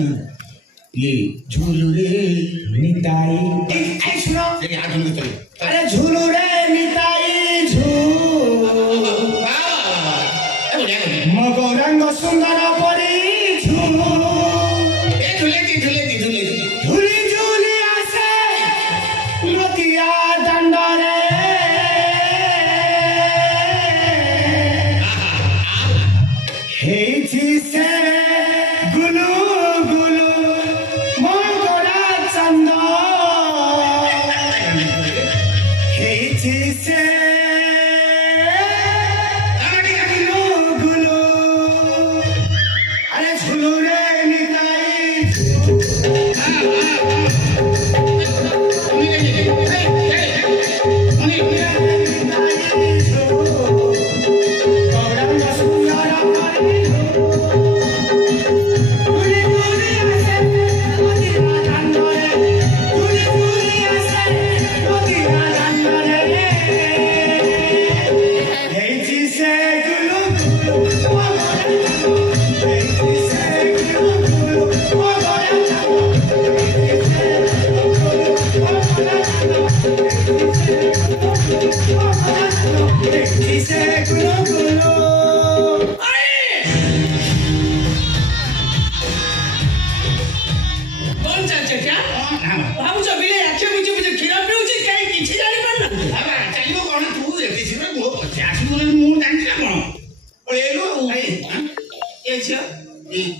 ये झूलू रे निताई ऐ सुनो ये आ झूलू चल अरे झूलू रे निताई मगरंग सुंदर परी झूलू झूली झूली आसे नदिया दंडरे हेची से गुलू गुलू मंगरा चंद हेची से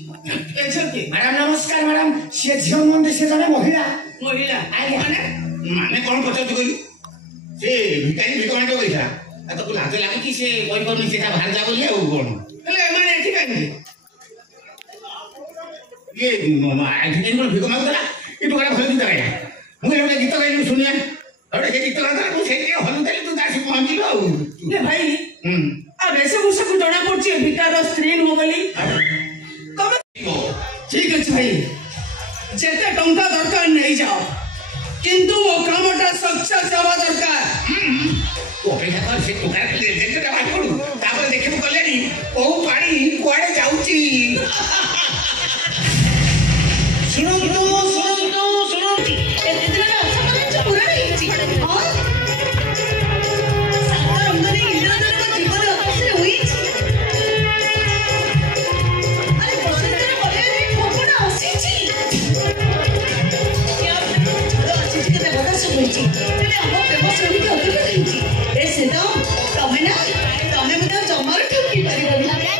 मैडम नमस्कार मैडम से झील मंदिर से जने महिला महिला आगे माने कौन पचार कहलु से भिकारी भिक मांगे कइसा आ तो लाज लागु कि से कोइ कोन सेटा बाहर जा बोली आ कोन हेले माने एठी काई ये आठी दिन भिक मांगला ई टोकरा भल दिन गाया मु एटा गीत गाइलु सुनिया अरे के गीत गाता मु सेठी हलु देली तू दासी पहुंचिलो ए भाई आ वैसे मुसे को जणा पड़छि भिकार स्त्री हो गली ठीक है भाई जेते टंका दरकार नहीं जाओ किंतु वो कामटा सक्सेस हवा दरकार ओपेक्षा कर से टोकरा के जेते दबा पडू तापर देखिबो कलेनी ओ पानी कुआडे जाउची सुनो एते ना सब पूरा ହେଇଛି हां सारा अंदर इंद्रधन को जीवन अवश्य होईଛି अरे बसंतर बोले कोपड़ा हसीଛି क्या अच्छी के बता सब होईଛି तेरे हम फेमस होई के अदर होईଛି ए सेदा तमे ना तमे मुझे जमार ठकी परिबनी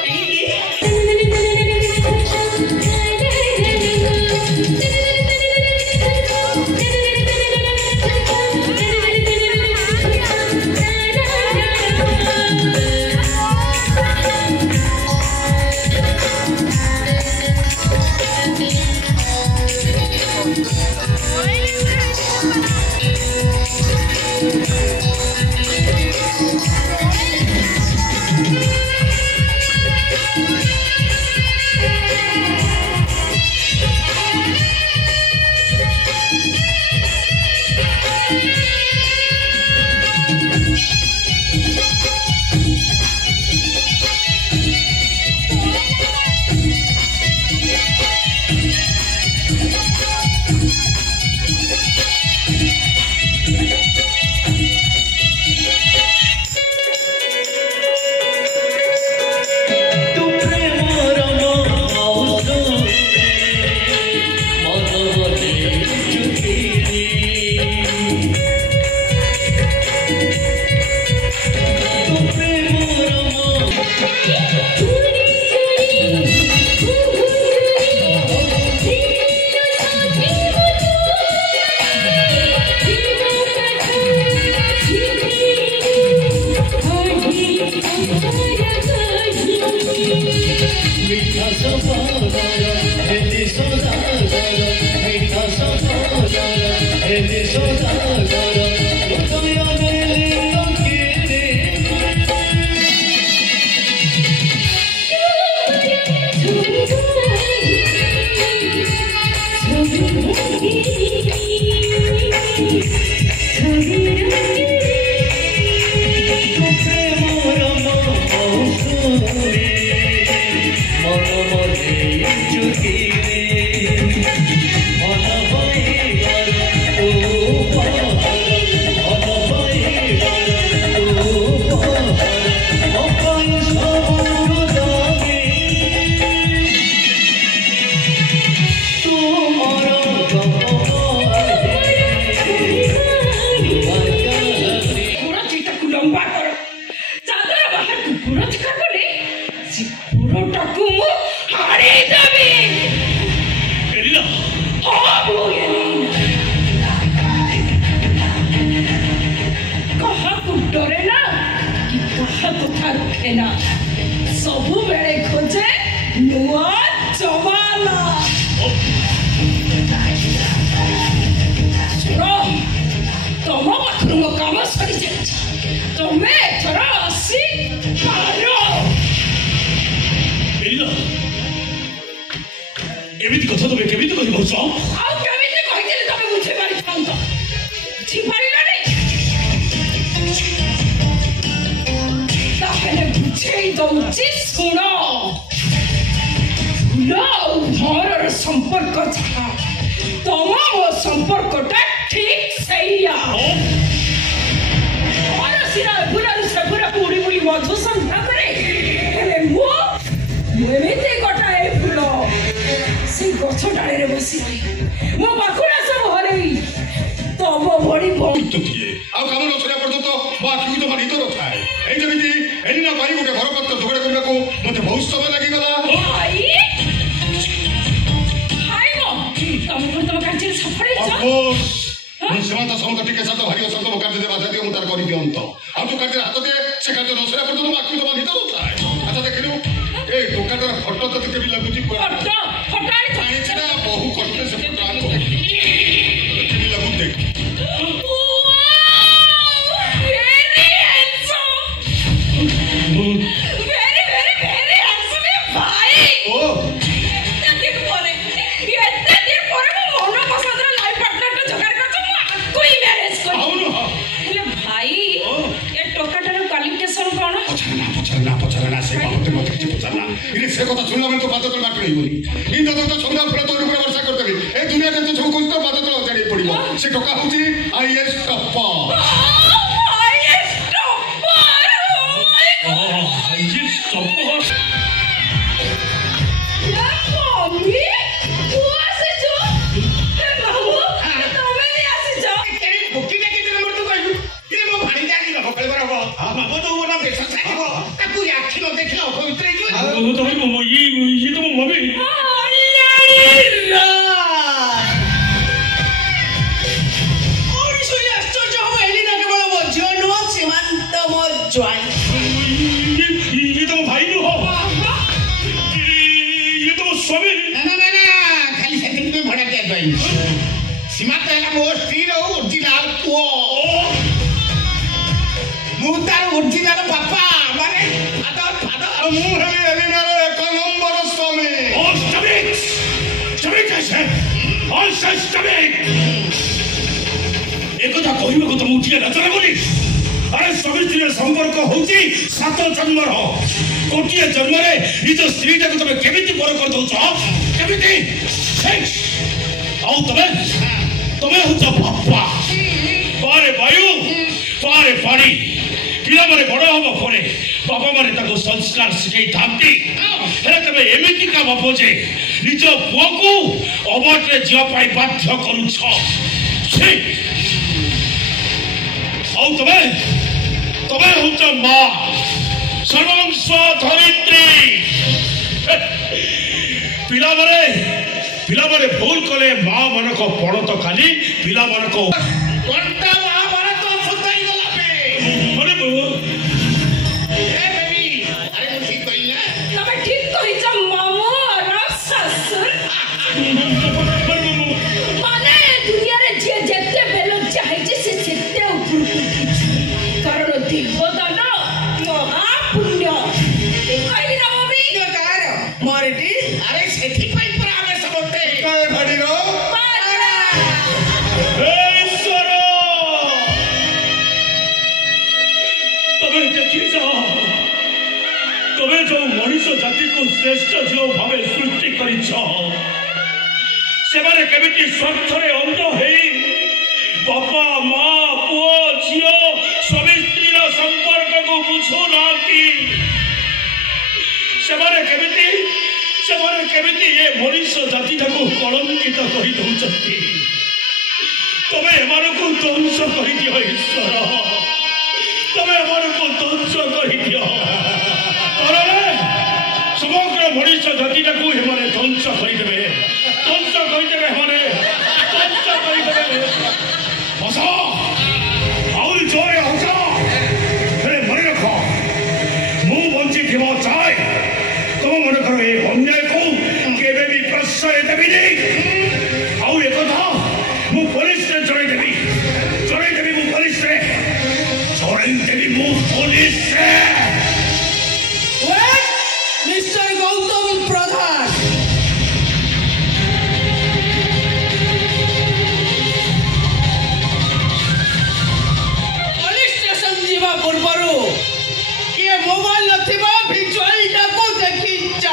ना सबु बेले खोजे नुआ जमाना तुम पाखु मो काम सरी जाए तुम्हें एथर आसी पारो एमिति कथा तमे केमिति कहि बस आ केमिति कहिले तमे बुझे पारि थांत बुझी पारिला नै ताहेले बुझेई दउची सुनो लो मोर संपर्क था तुम मो संपर्कटा ठीक सैया और सिरा बुरा से बुरा पूरी पूरी मधु संधा करे हेले मो एमिति कटाए फुलो से गछ डाले रे बसी मो बाकुरा सब हरेई तब बड़ी तो थिए आ काम न सरिया पड़तो तो बाकी तो मानी तो रखाए ए जेमिति एलिना भाई गोटे घर पत्र जोगड़ करबा को मते बहुत समय लागि गला भाई हाय मो तुम कार्य सफल छ मैं सेवाता समत टिके साथ भारी असंत कार्य दे बाधा दियो मुतार करी दियंत आ तो कार्य हाथ दे से कार्य न सरिया पड़तो तो बाकी तो मानी तो रखाए अच्छा देखिनु ए टोकाटर फोटो तो केबी लागुची फोटो फोटाई पानी छना बहु कष्ट से फोटो आको केबी लागु देख very handsome भाई ओ दिन परे एते दिन परे मो मन पसंदर लाइफ पार्टनर तो जगार करछ मो कोई मैरिज कर आउनु हेले भाई ए टोकाटर क्वालिफिकेशन कोन पचरना से बाबते मत किछ पचरना इने से कथा सुनला मन तो बात तो बात नहीं बोली इन तो संधा फल तो ऊपर वर्षा कर देबी ए दुनिया जे तो सब कुछ तो बात तो जाड़ी पड़िबो से टोका होची आईएएस टप्पा आईएएस टप्पा या मम्मी तू आसे जो हे बाबू तमे भी आसे जो केरे भुक्की दे के नंबर तो कहू ये मो भाणी जागी रहो कल बरबो बाबू तो वो ना बेसा साइबो ताकू आखि न देखला पवित्र जो वो तो ये तो मम्मी ये तो भाई नु हो ये तो स्वामी ना खाली सेटिंग में भड़ा के भाई सीमा तो है वो स्त्री रो ओरिजिनल तो मुतार ओरिजिनल पापा माने फादर मुंह है एलिनार एक नंबर स्वामी ओ स्टबिक कैसे और स्टबिक एकदा कहिबो को तुम उठिया नजर बोली अरे स्वामी स्त्री संपर्क होची सात जन्मर कोटिए जन्म रे निज स्त्री को तुम केमिति पर कर दउछ केमिति आउ तुम्हें हो बापा पारे वायु पारे पानी पिला मारे बड़ हम परे बापा मारे ताको संस्कार सिखै थांती हेले तबे एमिति का बाप जे निज पुओ को अबाटरे जिया पाई बाध्य करू छ छी आउ तबे हो मां सर्वंश धरित्री पिला मारे भूल कले मां मन को पड़ तो खाली पिला मन को घंटा महाभारत तो सुताई गला पे अरे ए बेबी अरे तू ठीक कही ना तमे ठीक कहि छ मामू और ससुर माने दुनिया रे जे जत्ते बेलो चाहे जे से सेते ऊपर कारण दिव्यदान महापुण्य कहि ना मम्मी कार मोरटी अरे सेठी पाई पर आवे सबते काय भाड़ी रो ईश्वर तबे देखी तबे जो मनुष्य जाति को श्रेष्ठ जीव भाव सृष्टि कर केमिति स्वार्थरे अंध है बापा माँ पुओ झील स्वामी स्त्री संपर्क को बुझू ना केमिति ये मनुष्य जाति कलंकित कर दौरान तमे एमानकु ध्वंस कर दियो ईश्वर तमे एमानकु ध्वंस कर दियो समग्र मनुष्य जाति एमाने ध्वंस करदेवे एमाने ध्वंस करदेवे हस आउरी जोरे हस हेले मन रख मु is said. What? Mr. Gautam Pradhan. Police station ଯିବା ପୂର୍ବରୁ କିଏ ମୋବାଇଲ ନଥିବା ଭିଜୁଆଲଟାକୁ ଦେଖିଛ?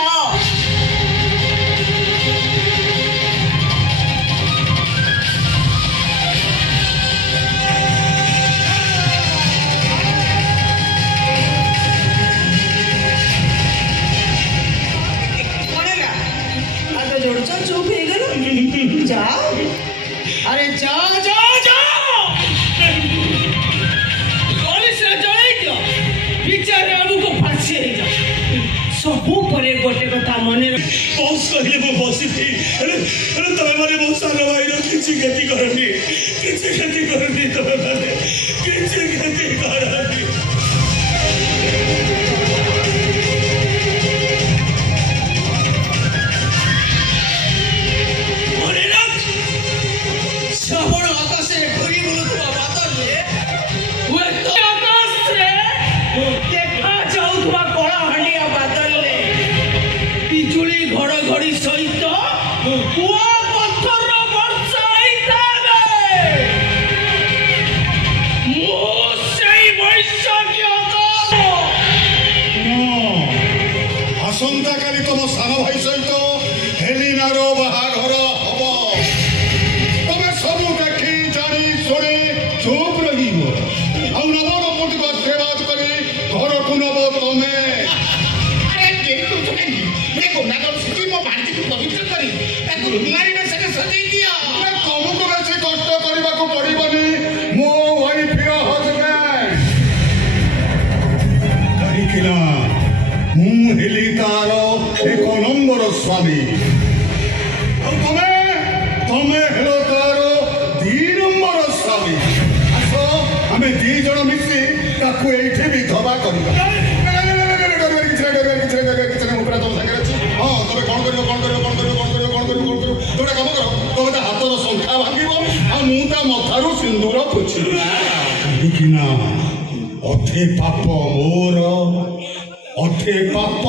जोड़चा चुप हो गलो जाओ अरे जाओ जाओ जाओ पुलिस रे जणाई दियो बिचारे हमको फांसी दे जा सबू परे गोटे कथा मने बॉस कहले वो बॉस थी अरे तमे माने बहुत सारा भाई रो किछि गति करनी तमे माने किछि गति करनी श्रावण आकाशे घुरी बुलुवा बादलले वे तो आकाश रे देखा जाउथवा कळा हंडिया बादलले बिजुली घड़घड़ी सहित कुआ पत्थर वर्षा आइताबे मो सेई वैशाखी आकाश आसंता काली तुम सान भाई सहित हेलिनार बाहाघर हम तमे सब देखी जानी शुणी चुप रही नवरपति को आशीर्वाद कर घर को नब तमे अरे केही करूछनी मैं कोना कर सुती मो भांजी को पवित्र करी ताको रुमारी में सके सजई दिया तुमको बेसी कष्ट करने को पड़बनी मो वाइफ हजबैंड कहीं मु हेली तार एक नंबर स्वामी तमे तमे हेलो तार 2 नंबर स्वामी आस आम 2 जन मिसी ताकू एठी भी धबा करबा हाथर संख्या भांगो मुझा मथारू सिंदूर पोछि अथे पाप मोर अथे पाप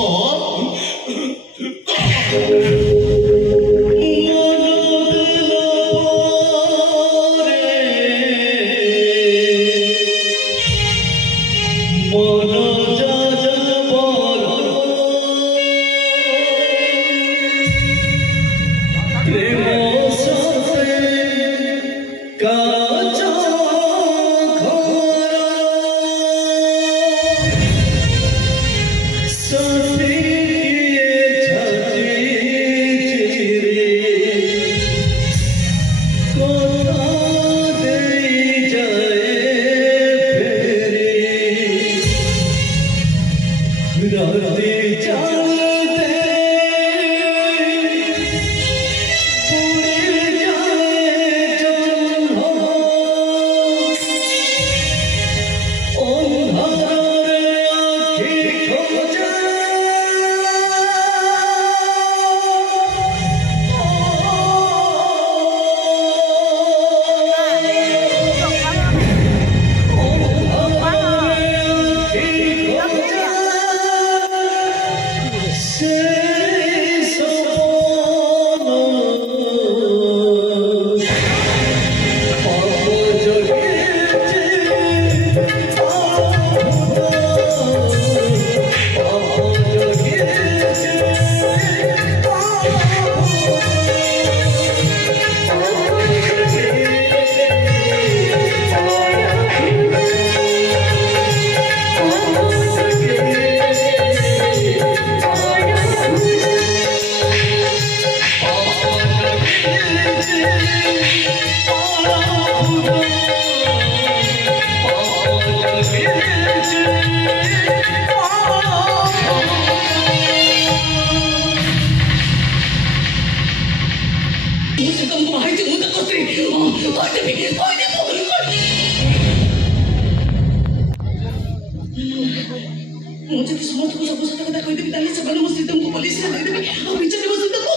मुझे तो समझ को सब सत्य कथा कहते बिताले से बने मुझे तुमको पुलिस ने दे देबे और पीछे बस तुमको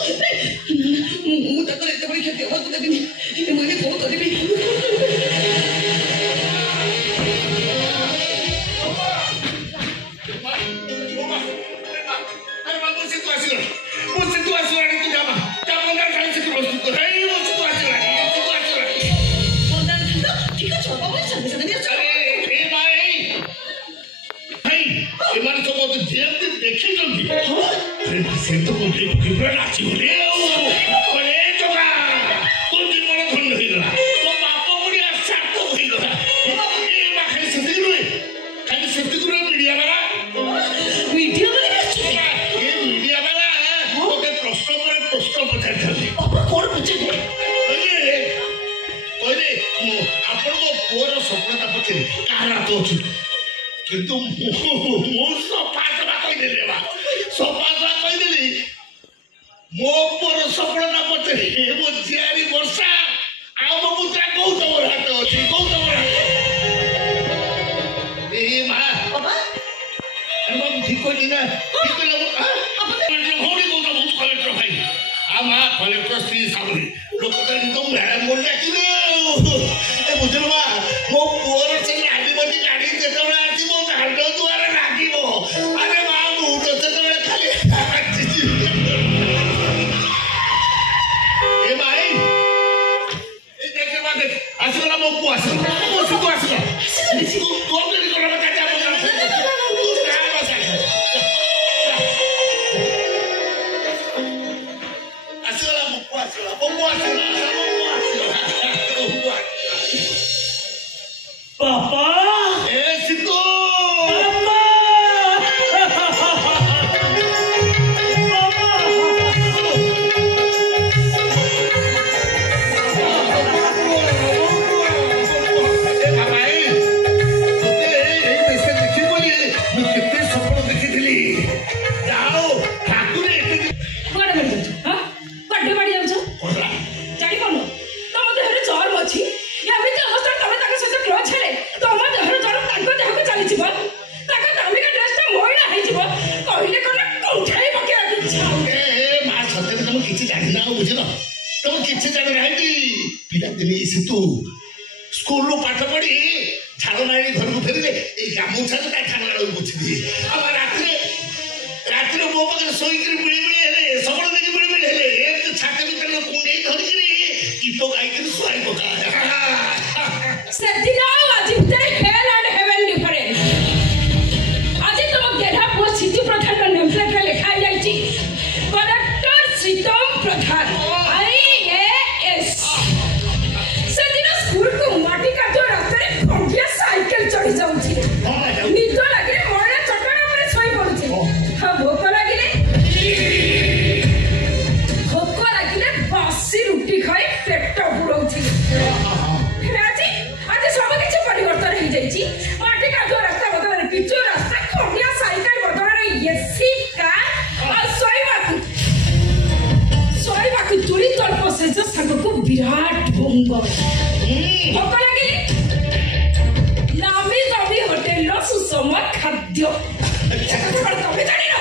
मु तक एते बड़ी खेती हो तो देबी कि माने को तो देबी से तो कुंती पकी पूरा नाची बोले अरे टका कुंती बड़ खंड हो गला तो बाप बुढ़िया सात हो गला ए मा खाली सेती नुए खाली सेती गुरे मीडिया वाला ए मीडिया वाला ओके प्रश्न पचार थाले कौन पूछे कहले आपण को पुअर सफलता पछे कारा तो अछि किंतु मो सफा कहि देले बा सफा कहि देली मो पुअर सफलता पछे मो जियारी वर्षा आ मो पुत्रा गौतम हाथ अछि गौतम ए मा बाबा हम ठीक कोनी ना ठीक कोनी अपन होडी गौतम बहुत कलेक्टर भाई आ मा कलेक्टर श्री साबरी लोक तो एकदम मैडम बोल कि ए बुझलबा मो पुअर से आदिवासी गाड़ी जेतबे आसी मो हांड दुआरे लागिबो अरे मा मु तो जेतबे खाली ए भाई ए देखे बा देख आसला मो पुआ आसला मो सुतो आसला तू अपने कोला काटा पापा ए सिद्धू स्कूल पाठ पढ़ी झाड़ नाड़ी घर को फेरले गामुछा तो खाना बुझी दिए रात्रि मो पाखे शोक मिले सबल देखिए मिले छाती भर कुंडे धरिकी गीत गायक शुआई पका से दिन आज हेल एंड हेवन डिफरेंस आज तुम गेढ़ा पुआ सिद्धू प्रधान का नेमप्लेट में लिखा जाइए कलेक्टर श्रीतम प्रधान IAS से दिन स्कूल को माटी काटो रास्ते रे खंडिया साइकिल चढ़ी जाउची निद लागे मोरे चटड़ा पर सोई पड़ुची हां भोक लागिले बासी रुटी खाई पेट बुड़ौची आज सब किसी परिवर्तन हो जाइए माटी कादुआ रास्ता बदल पिचु रास्ता खंडिया साइकिल बदल एसी कार और सोईबाकू तुरी तल्प से जो संग को विराट भंग भोक लगे नामी दामी होटेल रो सुषम खाद्य तबे जानी ना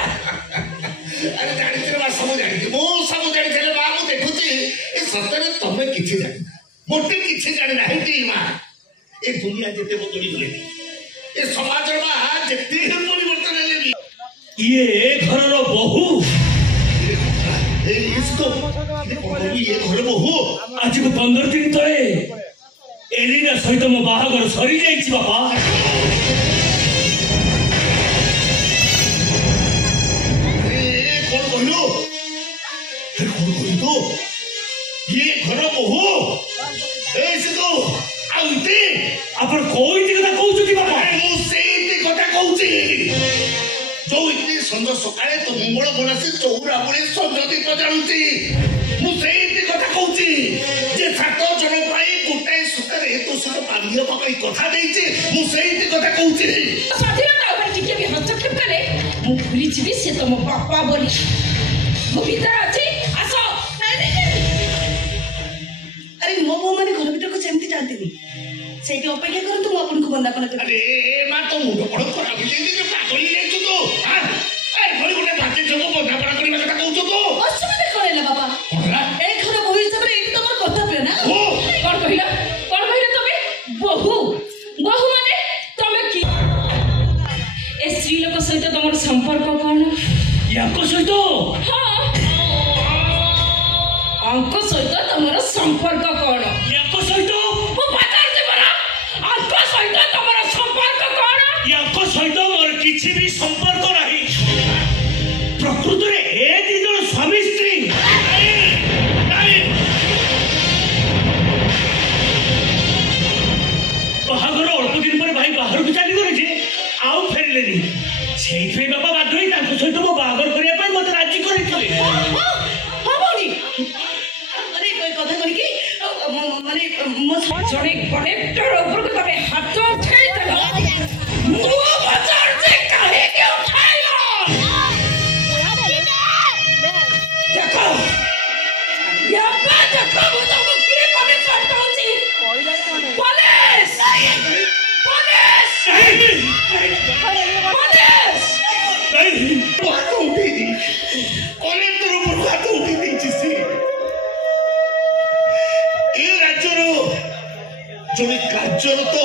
अरे जानी तेरे बात सब जानी मो सब जानी तेरे बाबू देखुची ए सतरे तमे किछि जानी मोटे किछि जानी नाही ती मा ए दुनिया जेते बदली गले ए समाज मा जेते परिवर्तन हेले भी ये घर रो बहू ए इसको ये घर बहू आज को 15 दिन तले एलिना सहित मो बाहागर सरी जाइछि बापा ये घर बहू ऐसे तो आउते अपन कोई ती कथा कहू छी बापा मु सेती कथा कहू छी जो इतनी सुंदर सकाळे तो मंगल बोलासी चौरा बोले संज दीप जालुची मु सेती कथा कहू छी जे सात जन पाई गुटाई सुतरे तो सुत पालिया पकई कथा देइची मु सेती कथा कहू छी स्वाधीनता ऊपर टिके भी हस्तक्षेप करे मु भूली जीवी से तो मो पापा बोली मु भीतर अछि आसो अरे मो बो माने घर भीतर को सेमती जानती नी सेठी अपेक्षा करू तुम अपन को बंदापना कर अरे मा तो मुंड पड़ खराब हो जे जे पागल ले तू तो हां ए भरी गुटे बाकी जको बंदापना करबा कथा कहू तो असुविधा करेला बाबा ए घर बहु हिसाब रे एटी तमर कर्तव्य ना कोन कहिला तबे बहु माने तमे की ए स्त्री लोक सहित तमर संपर्क कोन याको सहित हां अंक सहित तमर संपर्क कोन याको सहित मो बाजार दे बरा अंक सहित तमर संपर्क कोन याको सहित मोर किछि भी संपर्क नाही प्रकृति रे ए दिन କରିପାରିଲେନି ସେଇଥିପାଇଁ ବାପା ବାଧ୍ୟ ହୋଇ ତାଙ୍କ ସହିତ ମୋ ବାହାଘର କରିବା ପାଇଁ ମତେ ରାଜି କରିଥିଲେ। କଥା କରିକି ମାନେ ମୋ ଜଣେ କଲେକ୍ଟର ଉପରକୁ ତମେ ହାତ ଉଠେଇଦେଲ ମୁଁ ପଚାରୁଛି କାହିଁକି ଉଠାଇଲ? ଦେଖ ମୁଁ ତମକୁ କିଏ ପନିଶମେଣ୍ଟ ଦଉଛି? ପୋଲିସ ହାତ ଉଠେଇନି କଲେକ୍ଟର ଉପରକୁ ହାତ ଉଠେଇ ଦେଇଛି ସେ ଏ ରାଜ୍ୟର ଜଣେ କାର୍ଯ୍ୟରତ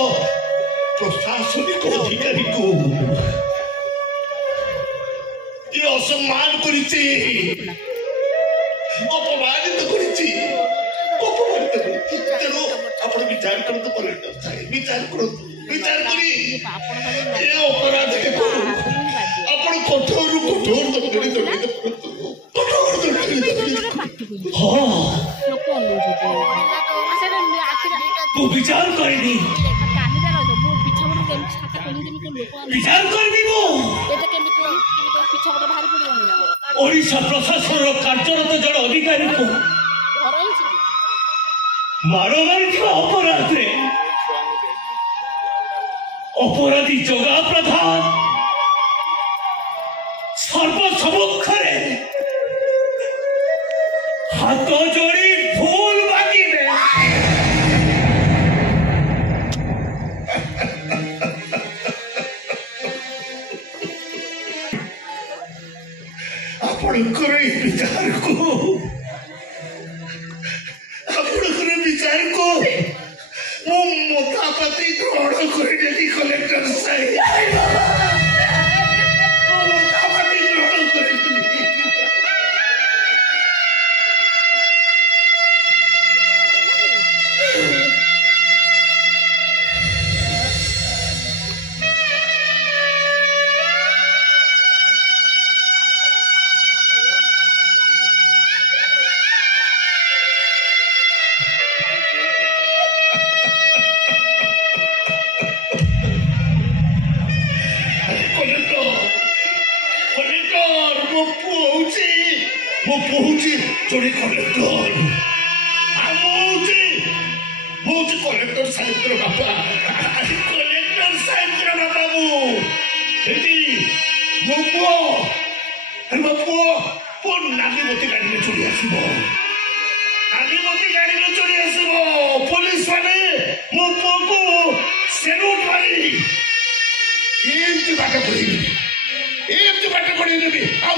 ପ୍ରଶାସନିକ ଅଧିକାରୀକୁ ଏ ଅସମ୍ମାନ କରିଛି ଅପମାନିତ କରିଛି ତେଣୁ ଆପଣ ବିଚାର କରନ୍ତୁ କଲେକ୍ଟର ସାହେବ ବିଚାର କରନ୍ତୁ ବିଚାର କରି ଏ ଅପରାଧୀକୁ ଆପଣ କଠୋରରୁ କଠୋର ଦଣ୍ଡନୀ ଦଣ୍ଡିତ କରନ୍ତୁ କଠୋର ଦଣ୍ଡନୀ ଦଣ୍ଡିତ ମୁଁ ବିଚାର କରିନି ବିଚାର କରିବି ମୁଁ ଓଡ଼ିଶା ପ୍ରଶାସନର କାର୍ଯ୍ୟରତ ଜଣେ ଅଧିକାରୀକୁ ମାଡ଼ ମାରିଥିବା ଅପରାଧରେ ଅପରାଧୀ ଜଗା ପ୍ରଧାନ ସର୍ବସମ୍ମୁଖରେ ହାତ ଯୋଡ଼ି ଭୁଲ ମାଗିବେ। ଆପଣଙ୍କର ଏ ବିଚାରକୁ ମୁଁ ମତାମତି ଗ୍ରହଣ କରିନେଲି କଲେକ୍ଟର ସାହେବ ମତାମତି ଗ୍ରହଣ କରିନେଲି। ମୁଁ କହୁଛି ଜଣେ କଲେକ୍ଟର ମୁଁ ହଉଛି କଲେକ୍ଟର ସାହେବଙ୍କର ବାପା କଲେକ୍ଟର ସାହେବଙ୍କର ବାପା ମୁଁ ସେଠି ମୋ ପୁଅ ନାଲିମତି ଗାଡ଼ିରେ ଚଢ଼ି ଆସିବ ପୋଲିସ ମାନେ ମୋ ପୁଅକୁ ସେଲୁଟ ମାରି ଏମିତି ବାଟ କରେଇ ଦେବି ଆଉ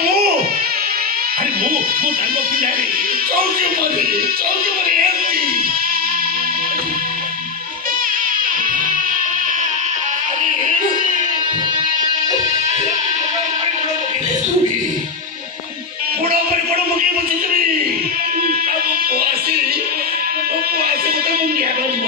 ମୁଁ ତାଙ୍କ ପିଲାରେ ଚୌକି ଉପରେ ଏମିତି ଗୋଡ଼ ଉପରେ ଗୋଡ଼ ପକେଇ ବସିଥିଲି ଆଉ ମୋ ପୁଅ ଆସି ମତେ ମୁଣ୍ଡିଆ କରିବ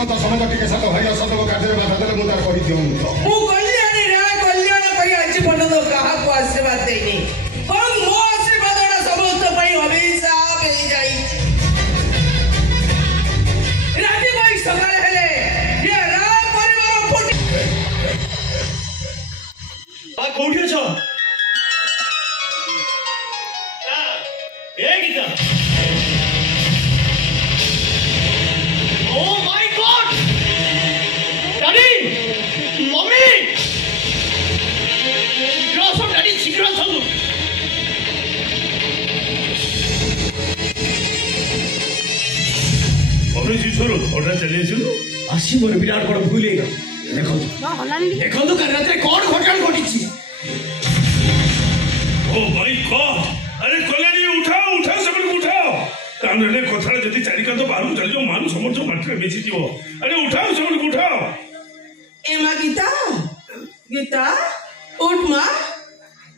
श्रीमंत समस्त टिके सात भाई असतक कार्य बाधा देले मु तार करि दियंत मु कल्याणी रे कल्याण करी आज पर्यंत काहाको आशीर्वाद देनी हम मो आशीर्वाद समस्त पई अभिशाप हे जाई राती भाई सकाळ हेले ये रात परिवार फुटी आ कोठी छ ए Gita Oh my God! Daddy! Mommy! शीघ्र आस Daddy शीघ्र आस अरे जीसर थोड़ा चले आसिलु आसी मोर विराट बड़ भूल हे देखो देखो तो कर रात कोन घटना घटिछि ओ माय गॉड अरे कल्याणी उठाओ उठाओ सब उठाओ कानले कथा जति चारि कांत बाहर चल जो मानु समझ माटी बेची दियो अरे उठाओ सब उठाओ ए मा गीता गीता उठ मा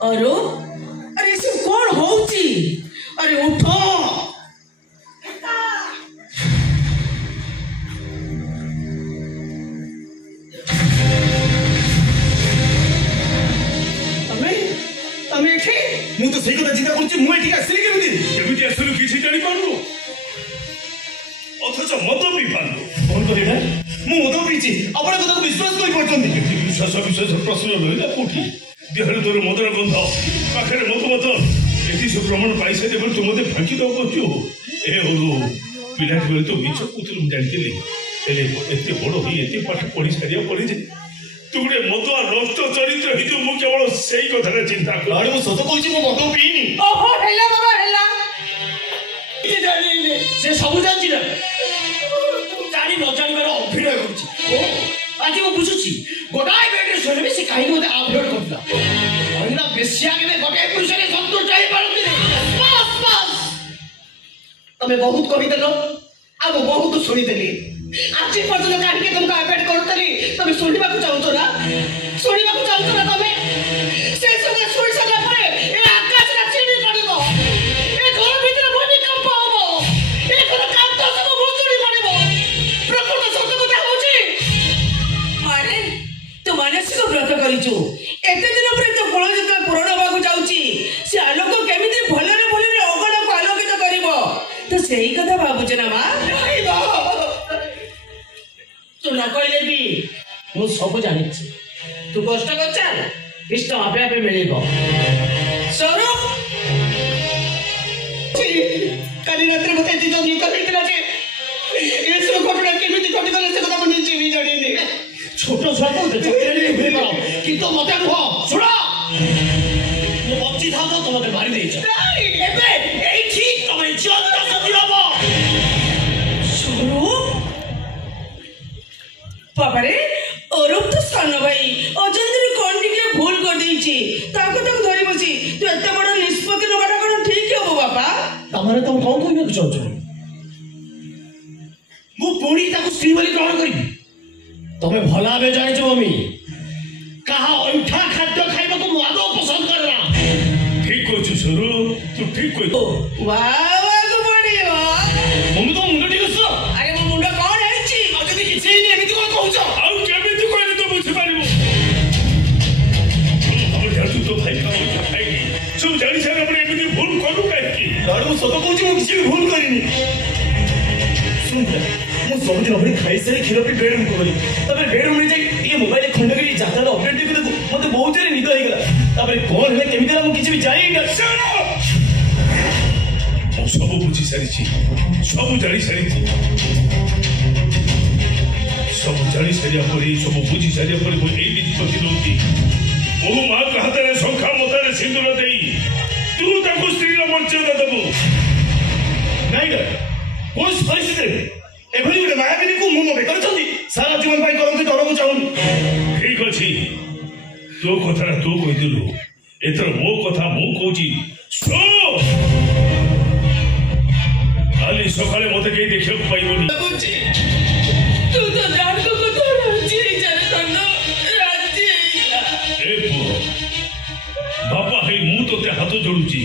अरे अरे से कोन होउची अरे उठो ମୁଁ ତ ସେଇ କଥା ଚିନ୍ତା କରୁଛି ମୁଁ ଏଠିକି ଆସିଲି କେମିତି ଆସିଲୁ କିଛି ଜାଣିପାରୁନୁ ଅଥଚ ମଦ ପିଇ ପାରୁନୁ କଣ କରିବା ମୁଁ ମଦ ପିଇଛି ଆପଣ କଥାକୁ ବିଶ୍ୱାସ କରିପାରୁଛନ୍ତି ବିଶ୍ୱାସ ପ୍ରଶ୍ନ ରହିଲା କୋଉଠି ଦେହରେ ତୋର ମଦର ଗନ୍ଧ ପାଖରେ ମଦ ବୋତଲ ଏଠି ସବୁ ପ୍ରମାଣ ପାଇସାରିଲେ ବୋଲି ତୁ ମୋତେ ଫାଙ୍କି ଦେବ କରୁଛୁ ଏ ହଉ ପିଲାଟି ବେଳେ ତୁ ମିଛ କହୁଥିଲୁ ମୁଁ ଜାଣିଥିଲି ହେଲେ ଏତେ ବଡ଼ ହୋଇ ଏତେ ପାଠ ପଢ଼ି ସାରିବା ପରେ ଯେ तू गोटे मद नष्ट चरित्र हिजो मु केवल सेही कथा चिंता कर अरे मु सत कहूची मु मद पीनी ओहो हेला बाबा हेला से सब जानछि ना जानी न जानिबार अभिनय करछि ओ आज मु बुझुछि गोटाय बेटे सोने से काहे मते अभिनय करला अन्ना बेसिया के गोटाय पुरुष रे संतोष चाहि पारती बस बस तमे बहुत कहि देलो अब बहुत सुनि देली आज पर्यटन काहे तुमको अवेट करतली तमे सुनिबा को चाहतो ना तमे से सब सुनि सला परे ए आकाश रा चिड़ी पड़िबो ए घर भीतर भूमिकंप होबो ए घर कांत सब भुजुड़ी पड़िबो प्रकृत सत्य କଥା होची अरे तू मानसिक व्रत करिछु एते दिन पर तो कोळ जत पूर्ण होबाकू जाउची से आलोक केमिति भलरे भलरे अगण को आलोकित करिवो तो सेही कथा भाबुछ ना मा तू न कहले भी मु सब जानिछि तू कष्ट कर चल इष्ट आपे आपे मिलेबो स्वरूप काली रात्रि मते दी जंगी कहितला जे ए सब घटना केमिति घटि गले से कथा मनि जीवी जानिने छोट छुआ को चक्करे घुरे पाओ किंतु मते नुह सुनो मु बच्ची था तो तुमते मारि देछ एबे एई ठीक तमे जीवन सती हबो स्वरूप बाबारे अरूप तो सान भाई अजंतरी कोन टिके भूल कर देछि ताको तक धरि बसी तू एते बड़ निष्पत्ति नबाटा कोन ठीक हबो बाबा तमरे तुम कोन कहबे कुछ चाहछ मु पुणी ताको स्त्री बोली ग्रहण करिबी तमे भला बे जानि छ मम्मी कहा उठा खाद्य खाइबा को आदो पसंद करना ठीक कहछु सरो तू ठीक कहछु वाह को पड़ियो मम्मी तो मुंड ठीक छ अरे मो मुंड कोन हेछि आ जदी किछि नै एमिति कोन कहउछ आउ केमिति कहले तो बुझि पारिबो हम जातु तो भाई का खाइ सब जानि सारा पर एमिति भूल करू काहे की अरे मु सत कहूची मु किछि भी भूल करिनी सुन मु सब दिन अपने खाई सारी खीर पे बेडरूम को गली तबे बेडरूम में जाई ये मोबाइल खंडगिरी जाता अपडेट देखि देखो मते बहुत जोरे निद होई गेला तबे कोन है केमिति मु किछि भी जाई ना ମୁଁ ସବୁ ବୁଝି ସାରିଛି ସବୁ ଜାଣି ସାରିଛି ସବୁ ଜାଣି ସାରିବା ପରେ ସବୁ ବୁଝି ସାରିବା ପରେ ମୁଁ ଏଇ ନିଷ୍ପତ୍ତି ନେଉଛି ମୋ ମାଆଙ୍କ ହାତରେ ଶଙ୍ଖା ମତାରେ ସିନ୍ଦୁର ଦେଇ ତୁ ତାକୁ ସ୍ତ୍ରୀର ମର୍ଯ୍ୟାଦା ଦେବୁ ନାଇଁ କୌଣସି ପରିସ୍ଥିତିରେ ଏଭଳି ଗୋଟେ ମାୟାବିନୀକୁ ମୁଁ ମୋ ବେକରେ ଛନ୍ଦି ସାରା ଜୀବନ ପାଇଁ କରନ୍ତି ଡର ମୁଁ ଚାହୁଁନି ଠିକ ଅଛି ତୋ କଥାଟା ତୁ କହିଦେଲୁ ଏଥର ମୋ କଥା ମୁଁ କହୁଛି କାଲି ସକାଳେ ମତେ କେହି ଦେଖିବାକୁ ପାଇବନି तू तो जान को तो राजी जाने करना राजी ए पुଅ ବାପା ହେଇ ମୁଁ ତୋତେ ହାତ ଯୋଡୁଛି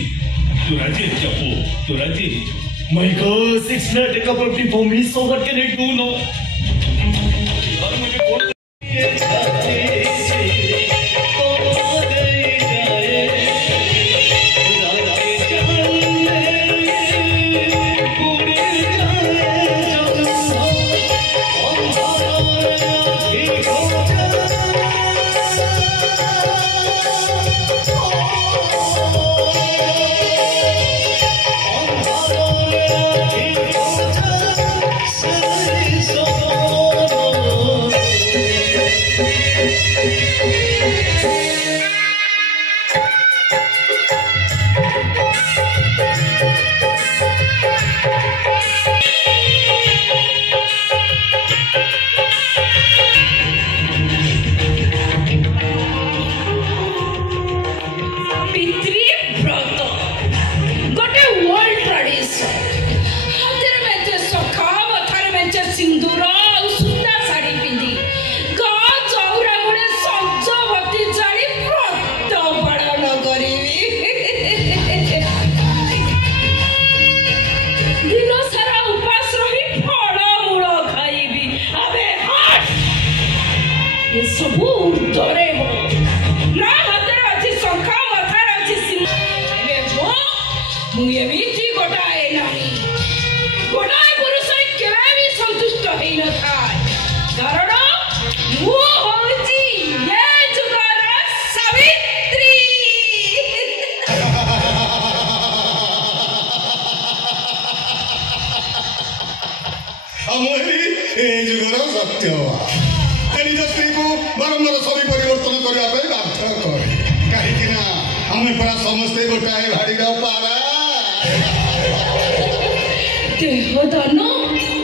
ତୁ ରାଜି ହେଇଯା ପୁଅ ତୁ ରାଜି ହେଇଯା My God, it's not a cup of tea for me, so what can I do now? Satyaban ସେ ନିଜ ସ୍ତ୍ରୀକୁ ବାରମ୍ବାର ସ୍ୱାମୀ ପରିବର୍ତ୍ତନ କରିବା ପାଇଁ ବାଧ୍ୟ କରେ କାହିଁକି ନା ଆମେ ପରା ସମସ୍ତେ ଗୋଟାଏ ଭାଡ଼ିର ପାରା ଦେହଦାନ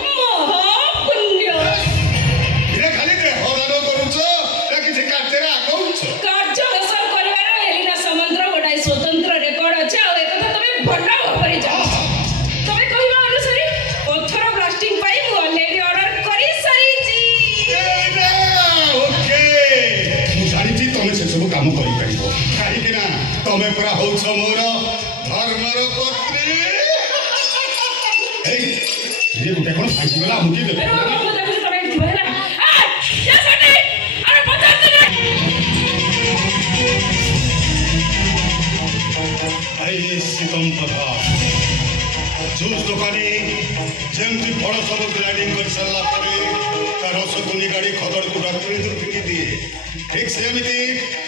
ମହାପୁଣ୍ୟ ଖାଲି ଦେହଦାନ କରୁଛ ନା କିଛି କାର୍ଯ୍ୟରେ ଆଗଉଛ କାର୍ଯ୍ୟ ହାସଲ କରିବାର ଏଲିନା ସମୁଦ୍ର ଗୋଟାଏ ସ୍ୱତନ୍ତ୍ର ରେକର୍ଡ ଅଛି ଆଉ ଏକଥା ତମେ ଭଲ ଭାବରେ ଜାଣ ତମେ କହିବା ଅନୁସାରେ ପଥର ବ୍ଲାଷ୍ଟିଂ ପାଇଁ ମୁଁ ଅଲରେଡି ଅର୍ଡର କରି ସାରିଛି ଓକେ ମୁଁ ଜାଣିଛି ତମେ ସେସବୁ କାମ କରିପାରିବ କାହିଁକି ନା ତମେ ପରା ହଉଛ ମୋର ଧର୍ମର ପତ୍ନୀ ଗୋଟେ କଣ ଖାଇଗଲା ମୁଠି ଦେବେ ଜୁସ୍ ଦୋକାନୀ ଯେମିତି ଫଳ ସବୁ ଗ୍ରାଇଣ୍ଡିଂ କରିସାରିଲା ପରେ ତା ରସକୁ ନିଗାଡ଼ି ଖଦଡ଼କୁ ଡାକ୍ତରୀ ଫିଙ୍ଗି ଦିଏ ଠିକ୍ ସେମିତି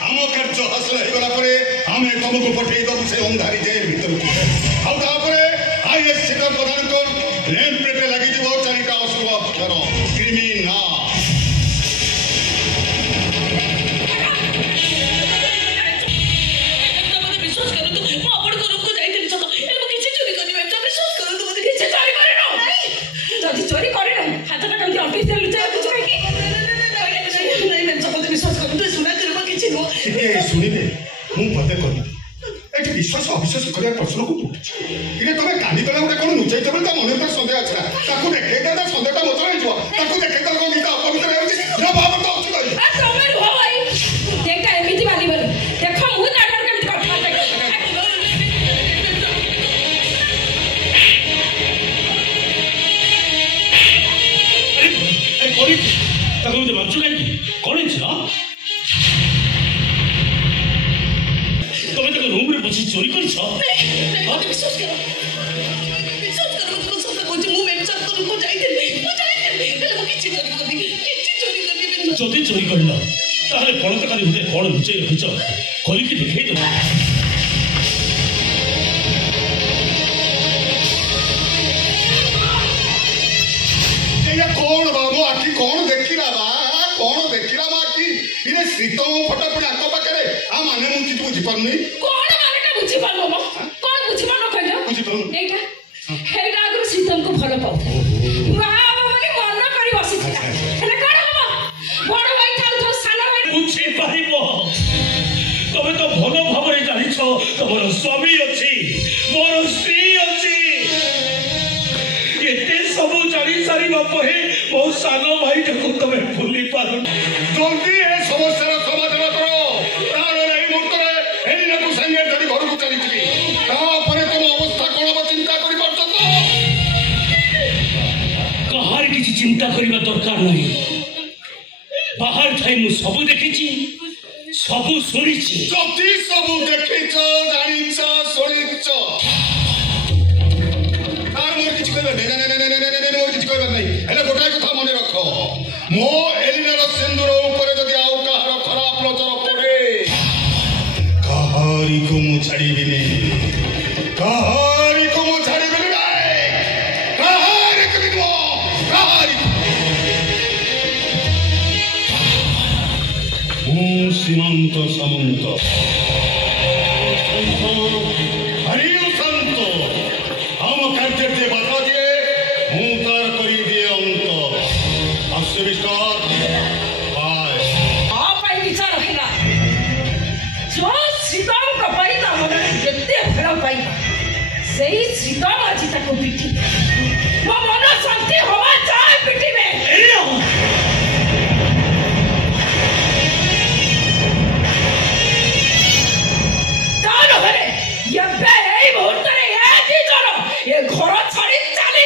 ଆମ କାର୍ଯ୍ୟ ହାସଲ ହେଇଗଲା ପରେ ଆମେ ତମକୁ ପଠେଇ ଦେବୁ ସେ ଅନ୍ଧାରୀ ଜେଲ୍ ଭିତରକୁ ଆଉ ତାପରେ ଆଇଏସ୍ ଶିଖର ପ୍ରଧାନଙ୍କ ନେମ୍ ପ୍ଲେଟ୍ରେ ଲାଗିଯିବ 4ଟା ଅଶୁଭ ଅକ୍ଷର କ୍ରିମିନାଲ चोरी करे ना हाथ का कम ऑफिस से लुचा कुछ है कि नहीं मैं सब विश्वास करूं तो सुना करबा किछि नो ए सुनिबे मु पते कहि एटी विश्वास अविश्वास करिया प्रश्न को उठछ इने तमे कानी तले उठे कोन नुचाई तबे त मने त संदेह अछि ताकू देखे त संदेहटा मोचरा हिजो ताकू देखे त को गीता अपवित्र हेउछि ना बाबा त अछि कहि आ तमे हो भाई देखा एमिति बाली बल देखो मु नाटक केमिति करता ତାକୁ ଏମିତି ମାରୁଛୁ କାହିଁକି କ'ଣ ହେଇଛି ତମେ ତାକୁ ରୁମ୍ରେ ବସି ଚୋରି କରିଛ विश्वास करो तो सब कुछ मुंह में चल तो को जाइते ମୁଁ କିଛି ଚୋରି କରିନି ଯଦି ଚୋରି କରିଲ ତାହେଲେ ପଣତକାରୀ ଭିତରେ କ'ଣ ଲୁଚେଇ ରଖିଛ ଖୋଲିକି ଦେଖେଇ ଦେବ कौन बाबू आखि कौन देखिला बा कौन देखिला बा आखि इने सीतम फटा पड़े आको पाकरे आ माने मु किछ बुझी परनी कोन मानेटा बुझी पालो म कोन बुझी पालो कहलो बुझी पालो एटा हेटा आगु सीतम को भलो पाउ वाह माने मन करी बसी हेला कोन हो बड़ भाई थाउ तो सानो भाई ବୁଝି ପାରିବ ତମେ ତ ଭଲ ଭାବରେ ଜାଣିଛ ତମର ସ୍ୱାମୀ ଅଛି ମୋର ସ୍ତ୍ରୀ ଅଛି ଏତେ ସବୁ ଜାଣି ସାରିବା ପରେ ମୋ ସାନ ଭାଇଟାକୁ ତମେ ଭୁଲି ପାରୁନ जल्दी ए समस्या समाधान करो तार एई मुहूर्ते एलिनाକୁ संगे धरी घर को चली छी तापरे तुम अवस्था कोन बा चिंता करि परछ तो कहार किसी चिंता करने दरकार नहीं बाहर थाई मु सब देखी सब शुणी जति सब देखिछ जानिछ सुनिछ तार मोर किछ कहबे नै मोर किछ कहबे नै हेले गोटाय कथा मने रख मो एलिनार सिंदूर ऊपर जदि आउ कहार खराब नजर पड़े कहारी को मु छाड़ीबिनी कहारी को मु छाड़ीबिनी नाही कहारी को बिनो कहारी सीमांत सामंत हरि संत हम कार्य जे बाधा दिए हूँ तार करी दिए अंत अस्य विस्तार बाय आप आई विचार रखना जो सीताम का पाई ता मन जत्ते फेरा पाई सही सीताम आज तक पिटी वो मन शांति हवा चाहे पिटी में ये मुहूर्त ये घर छाड़ी चली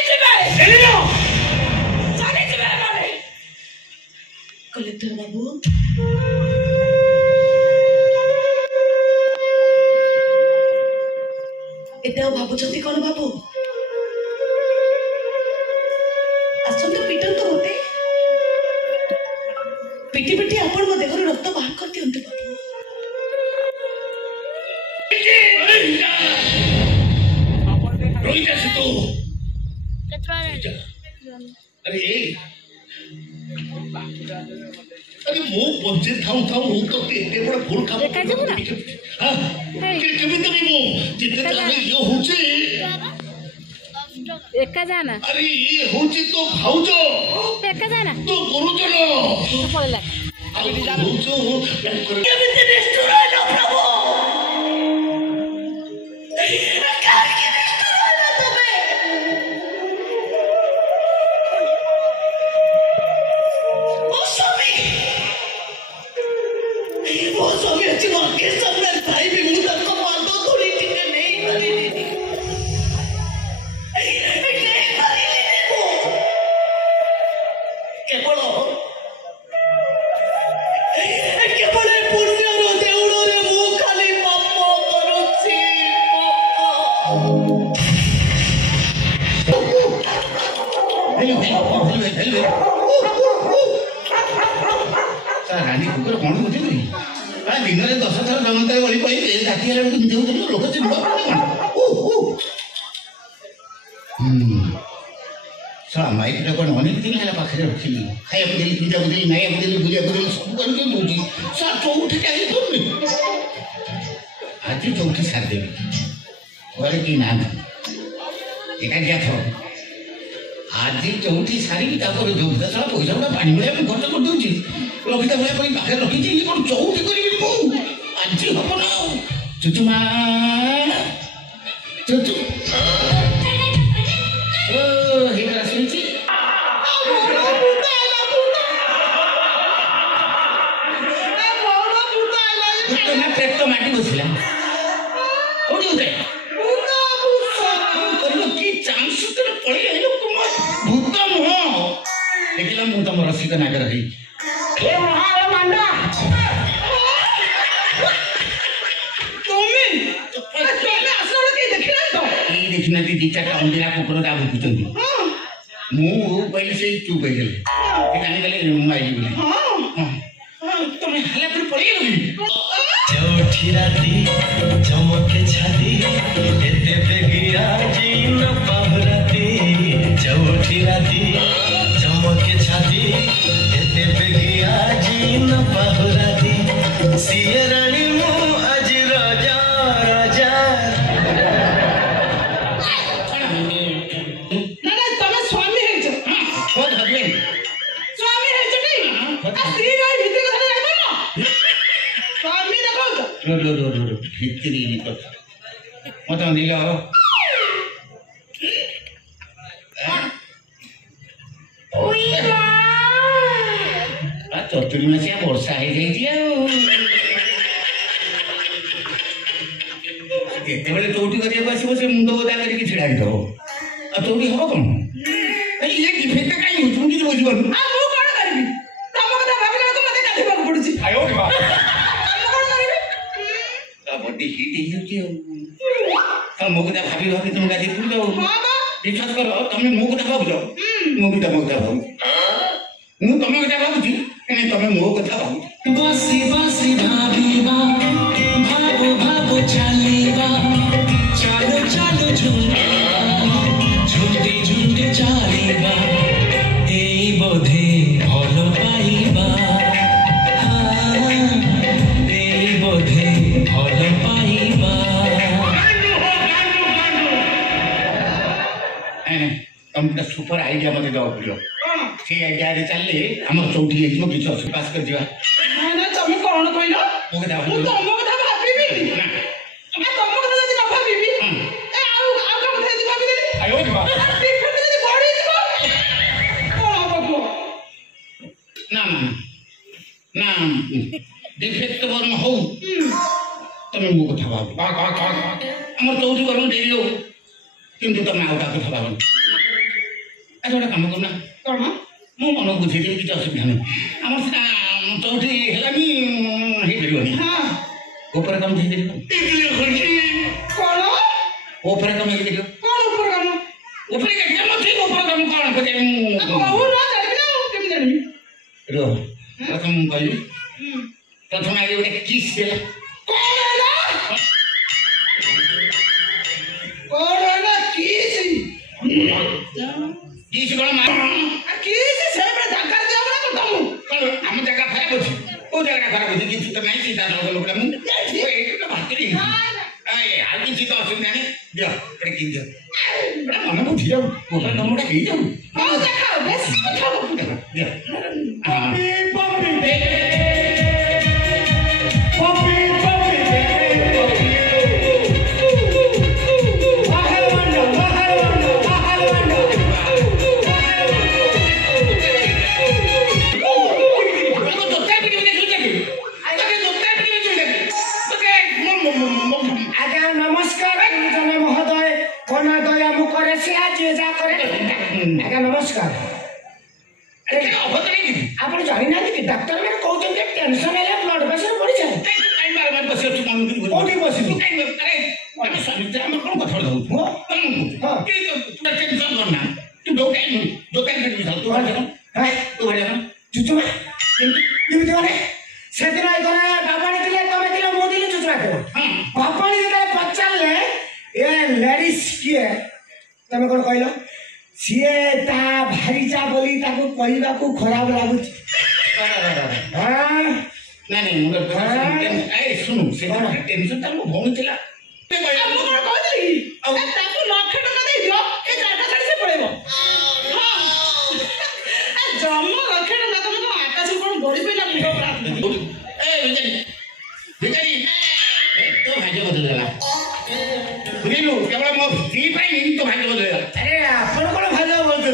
कलेक्टर बाबू एटा भाबुछती कोन बाबू असंत पीटन तो होते पिटी पिटी आपण मो देहर रक्त बाहर कर दियंते बाबू रोई जा से तो अरे अरे वो बच्चे थाऊ थाऊ तो एते बड़ भूल काम हां केबे तभी वो जिते ताले यो होचे एका जाना अरे ये होचे तो भाऊजो एका जाना तो गुरुजन पळला भाऊजो କେମିତି ନିଷ୍ଠୁର ହେଲ ପ୍ରଭୁ କାହିଁକି ନିଷ୍ଠୁର ହେଲ ତୁମେ ମୋ ସ୍ୱାମୀ ଅଛି ମୋ ଆଗେ ସାମ୍ନାରେ ଥାଇବି ମୁଁ ତାଙ୍କ ପାଦ ଧୂଳି ଟିକେ ନେଇପାରିଲିନି କେବଳ ପୁଣ୍ୟର ଦେଉଳରେ ମୁଁ ଖାଲି ପାପ କରୁଛି रानी कुकर कौन बुझे दिन में 10 थर जमता बड़ी पाई राति लोक चिन्ह माइक कौन अनेक दिन है पाखे रखी खाया देली पूजा देली नाया देली बुझा देली सब करके दूची चौठी कहीं थोड़ी आज चौठी सार देवी घरे कि ना एका थो आज चौठी सारी जो पैसा गुड़ा पानी मिले खर्च कर दूची लखिता भाई पाखे रखी कौन चौठी करी आज हम ना चुचुमा चुचु तो माटी बसला कोड़ी होते कि चांस तेरे पड़ी है लोग भूत मुह देखला मु तम रसिक नागर है ए महारे मंडा तुम्हें असर के देखना तो ई देखना दी चाटा अंधेरा कुकुर दा भूतंती मु पहले से चुप है गेले कानी गले माई बोली हां तुम्हें हला पर पड़ी गई चौठी राती चमके छाती एते बेगिया जीन पाहुराती चौठी राती चमके छाती एते बेगिया जीन पाहुराती सिए रानी मु आज राजा राजा ना तमे स्वामी है जो बहुत हदले स्वामी है जो नहीं आ स्त्री रही भीतर कथा जाइबो ना स्वामी देखो रो भितरी निकल मत दिल चतुर्मासिया वर्षा हो जाते चौटी करने आसो से मुंड गदा करके ढाई दब आ चौटी हम कौन ये डिफेक्ट कहीं मुझे बुझे मो कथा भाभी भाभी तुम गाड़ी पूछ जाओ विश्वास करो तुम मो कथा भाव जाओ मो भी तुम कथा भाव मु तुम कथा भावुची एने तुम मो कथा भाव बसी बसी भाबीबा भाबो भाबो चलीबा चलो चलो झुंडी झुंडी चलीबा एई बोधे भलो पाइबा एई बोधे भलो पाइबा तुमका सुपर आइडिया मत दो पड़ो से आइडिया रे चलले हमर चौठी एजो किछ पास कर दिया ना तुम कोन कहलो मो कथा मु तुम कथा भाबीबी ना आ तुम कथा जदी न भाबीबी ए आउ कथा जदी भाबी देली आयो बा डिफेक्ट जदी बढी दिबो कोन बाबू ना ना डिफेक्ट वर्म हो तुम मो कथा भाव हमर चौठी करम देलियो किंतु तुम आउटा कथा भाव आज गोटे कम करना कोन मो मन बुझे किसी असुविधा नहीं आम चौठी हेलानी हेबनी हां ऊपर कम दे देली कोन ऊपर कम दे देली कोन ऊपर काम ऊपर के काम ठीक ऊपर कम कोन को दे कहू ना जानिबी ना केम जानिबी रो प्रथम कहली प्रथम आगे गोटे किस देला कोन ना किसी किस कोन मार किसी से बड़ा धक्का दिया बड़ा ଖରାପ ହେଉଛି କିଛି ତ ନାହିଁ ଚିନ୍ତା ନ କଲେ ମୁଁ ଏଇଠି ତ ଭାତରେ ଆଉ କିଛି ତ ଅସୁବିଧା ନାହିଁ ଦିଅ ଏଇଟା କିଣି ଦିଅ ମନେ ବୁଝି ଯାଉ ତମଟା ହେଇଯାଉ ଦିଅ नमस्कार आप जानी ना कि डॉक्टर मैंने कहते हैं टेंशन है ब्लड प्रेशर बढ़ी जाए तुम कौन कहल सीए ता भाईजा बोली ताको कहबा को खराब लागुच नहीं सुनु से टेंशन ता मो भौणी थिला ते कहला मो कोन कहली ताको लाख टका दे दियो ए जाटा छाड़ी से पळेबो हां ए जम्मा लाख टका तमे तो आकाश कोन गड़ी पेला मुहो प्राप्त ए भिखारी तो भाग्य बदलला बुझिलु केवल मो सी पाई नहीं तो भाग्य बदलला अरे आपण कोन भाग्य बदलते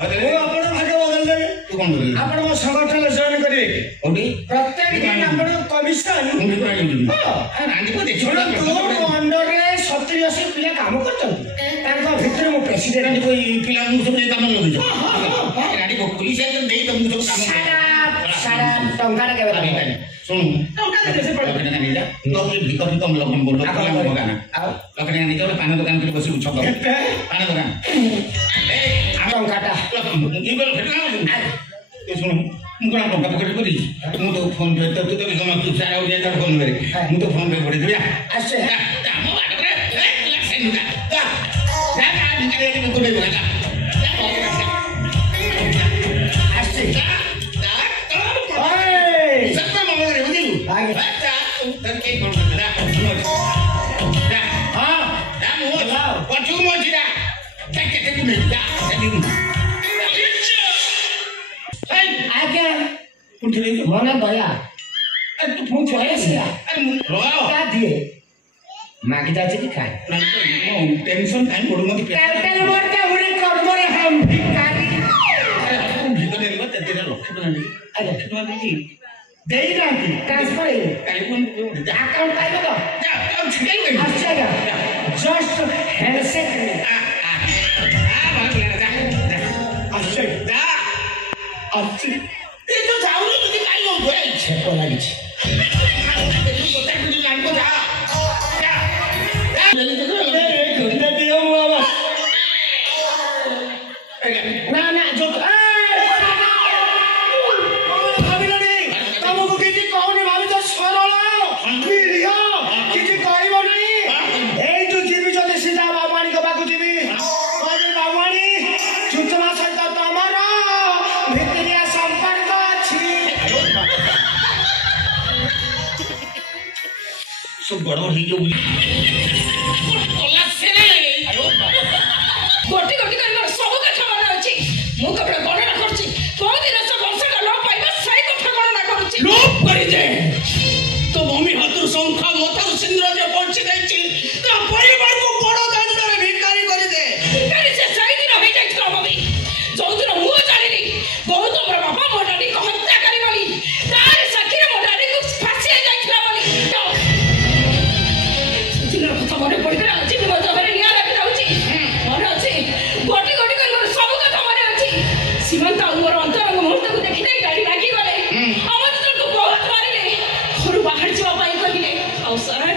तळे वो आपण भाग्य बदलले तू कोन बदलला आपण मो संगठन जॉइन करिए ओडी प्रत्येक दिन आपण कमिशन मुंडी को आनी हां आंटी को देखो तो अंडर रे 70 80 पिला काम करछन तांका भीतर मो प्रेसिडेंट को पिला मु सब काम लगै छ आंटी को पुलिस है तो देई तुम सब काम सारा टंका के बारे सुन टंका दे से पड़े ना नहीं जा तो ये भिकारी कम लगन बोल रहा है गाना आओ लकड़ी नहीं जो पान दुकान के बसी छक पान दुकान ए टंकाटा ये बोल फेटला ए सुन मु कोन टंका पकड़ करी मु तो फोन पे तो तू गम तू सारा हो जाए फोन करे मु तो फोन पे पड़ी दिया आसे हम बात करे लक्षण जा जा भिकारी को दे बोला आसे तनके कोन दा हां दा मो पछु मो जिदा तके तके में दा तके ए आगे पुछले मना दया अरे तू फोन छुआ से अरे रो क्या दिए मागी जाचे की खाए टेंशन टाइम बोल मत टेंशन मोर के उड़ी कर मोरे हम भिखारी अरे तू भीतर ले मत तेरा लक्ष्य बना दे अरे लक्ष्य बना दे देई ना की ट्रांसफर टेलीफोन अकाउंट काय दो अकाउंट छिके अच्छा जस्ट हैंडशेक अच्छा दा अच्छा ए तो जाऊ रे तुझे काय हो गय छेको लागी छे तुझे जान को जा घंटा दियो बाबा ना ना जो सब बड़ो ही जो बोली कोला से रे गोटी गोटी कर सब कथा मन अछि मु कपड़ा गणना करछि कोन दिन से वर्षा न पाइबा सही कथा गणना करछि लोप करि दे तो मम्मी हाथुर संख्या मथर सिंद्र जे पहुंची दैछि ता परिवार को बड़ दंडरे भिखारी करि दे भिखारी से सही दिन होई जाइछला मम्मी जो दिन मु जानिनी बहुत हमर बाबा मोडानी को हत्या करी बोली तार सखीर मोडानी को फांसी जाइछला बोली मने पड़गला आज भी मजा भरे निया लग जाउची मन अछि गोटी गोटी कर सब कथा मने अछि सीमंत और अंतरंग मुहूर्त को देखि नै गाड़ी लागी गले हमर तो को बहुत मारिले घर बाहर जीवा पाई कहिले आ सारा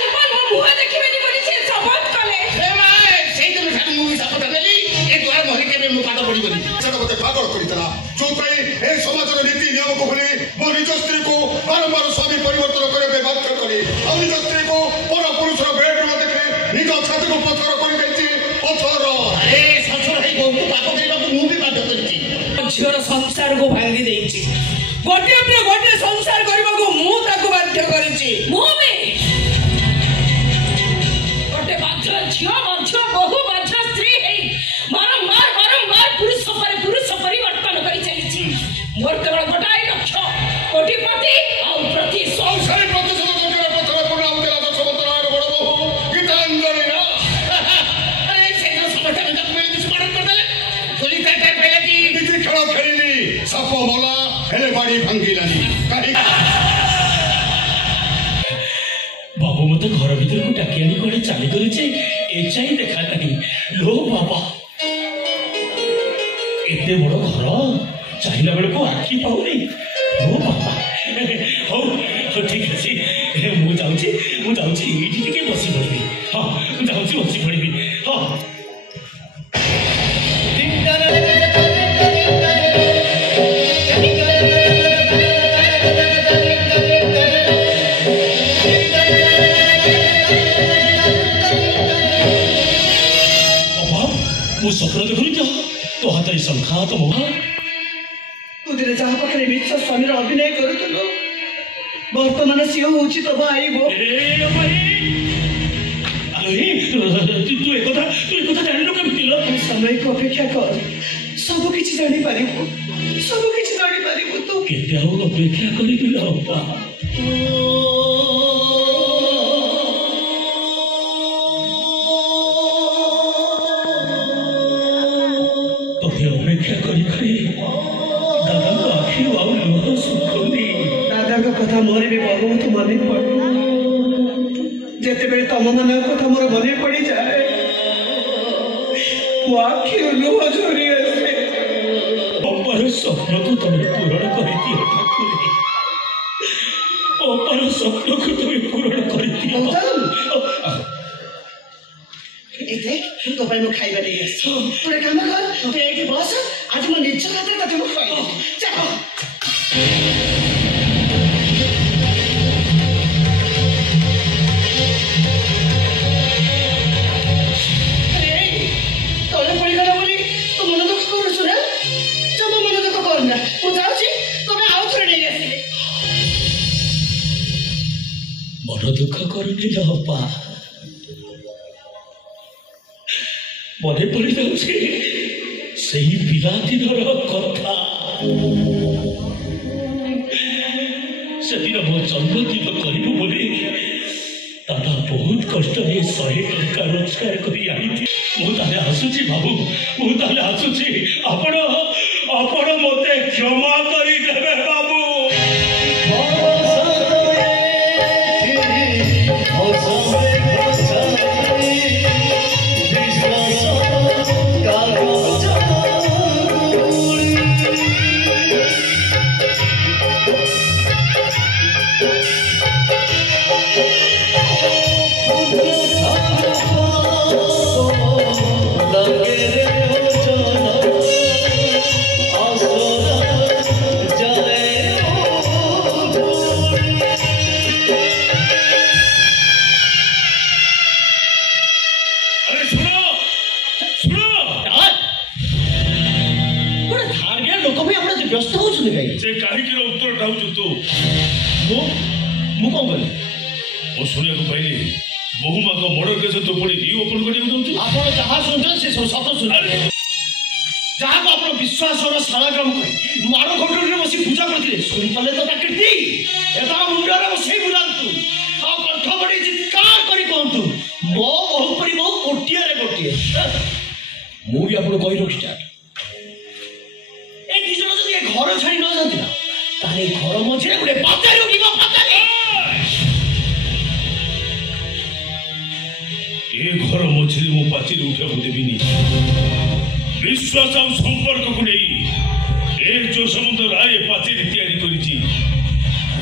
जीवन मो मुह देखिबेनी बोली से शपथ कले ए माय सेई दिन खाली मु शपथ देली ए द्वार मोहरे के मु पाद पड़ी बोली ସେଟା ମୋତେ ପାଗଳ କରିଥିଲା ଯୋଉପାଇଁ ଏ ସମାଜର ନୀତି ନିୟମକୁ ଭୁଲି ମୋ ନିଜ ସ୍ତ୍ରୀକୁ ବାରମ୍ବାର ସ୍ୱାମୀ ପରିବର୍ତ୍ତନ କରିବା ପାଇଁ ବାଧ୍ୟ କଲି ଆଉ ନିଜ ସ୍ତ୍ରୀକୁ ପର ପୁରୁଷର ବେଡରୁମ ଦେଖି ନିଜ ଛାତିକୁ ପଥର କରିଦେଇଛି ପଥର ଏ ଶ୍ୱଶୁର ହେଇ ବୋହୂକୁ ପାପ କରିବାକୁ ମୁଁ ବି ବାଧ୍ୟ କରିଛି ଝିଅର ସଂସାରକୁ ଭାଙ୍ଗି ଦେଇଛି ଗୋଟିଏ ପରେ ଗୋଟିଏ मत घर भीतर को टाकी आनी कड़े चली गली जे एजाई देखा नहीं लो बाबा एते बड़ घर चाहला बेल को आखि पाऊनी लो बाबा हो ठीक अच्छे मुझे ये बसी पड़ी हाँ मुझे बसी पड़ी हाँ मु स्वप्न देखुनी तो हाथ शंखा तो मोहा तू दिन जहाँ पाखे मित्र स्वामी अभिनय करूँ बर्तमान सी हूँ तो भाई तू एक जान कमी समय को अपेक्षा कर सबकि जापर तू केते अपेक्षा करी अपेक्षा करी दादा को आखिर लुह सुखनी दादा का कथा मोर भी बहुत मन पड़े जिते बड़े तुम मान कथा मोर मन पड़ी जाए मो आखिर लुह झरी आसे अपार स्वप्न को तुम्हें पूरण कर अपार स्वप्न को तुम्हें पूरण कर तो भाई मैं खाइबा नहीं तू एक काम कर तू ये बस आज मैं निज हाथ में तुम खाई चल तले पड़ी गला बोली तू मन दुख कर सुना जब मन दुख करना मु जाउची तमे आउ थरे नहीं आसी मन दुख करनी लपा मने पड़ी जाऊे से पिलादिन कथा से दिन मो जन्मदिन करू बोली दादा बहुत कष्ट 100 टंका रोजगार करी आसुची बाबू मुझे आसुची आपण मते क्षमा करी देबे बाबू बहुमा को मर्डर केस तो पड़ी ओपन कर जहाँ शुणुन से सब सत शुण जहाँ को आप विश्वास साराग्राम कर माड़ घटन बस पूजा करते शुणी पाले तो कीर्ति एतार मुंडे बसई बुलातु कंठ बड़ी चित्कार कर कहतु मो बहु परी बहु गोटे गोटे मुझे आप कही रखी ए दिज जब घर छाड़ी न जाती ताले घर मझे गोटे पातारी ए घर मझे मो पाचिल उठा देवी विश्वास और संपर्क को नहीं एक जो समुद्र राय पाचिल तैयारी करी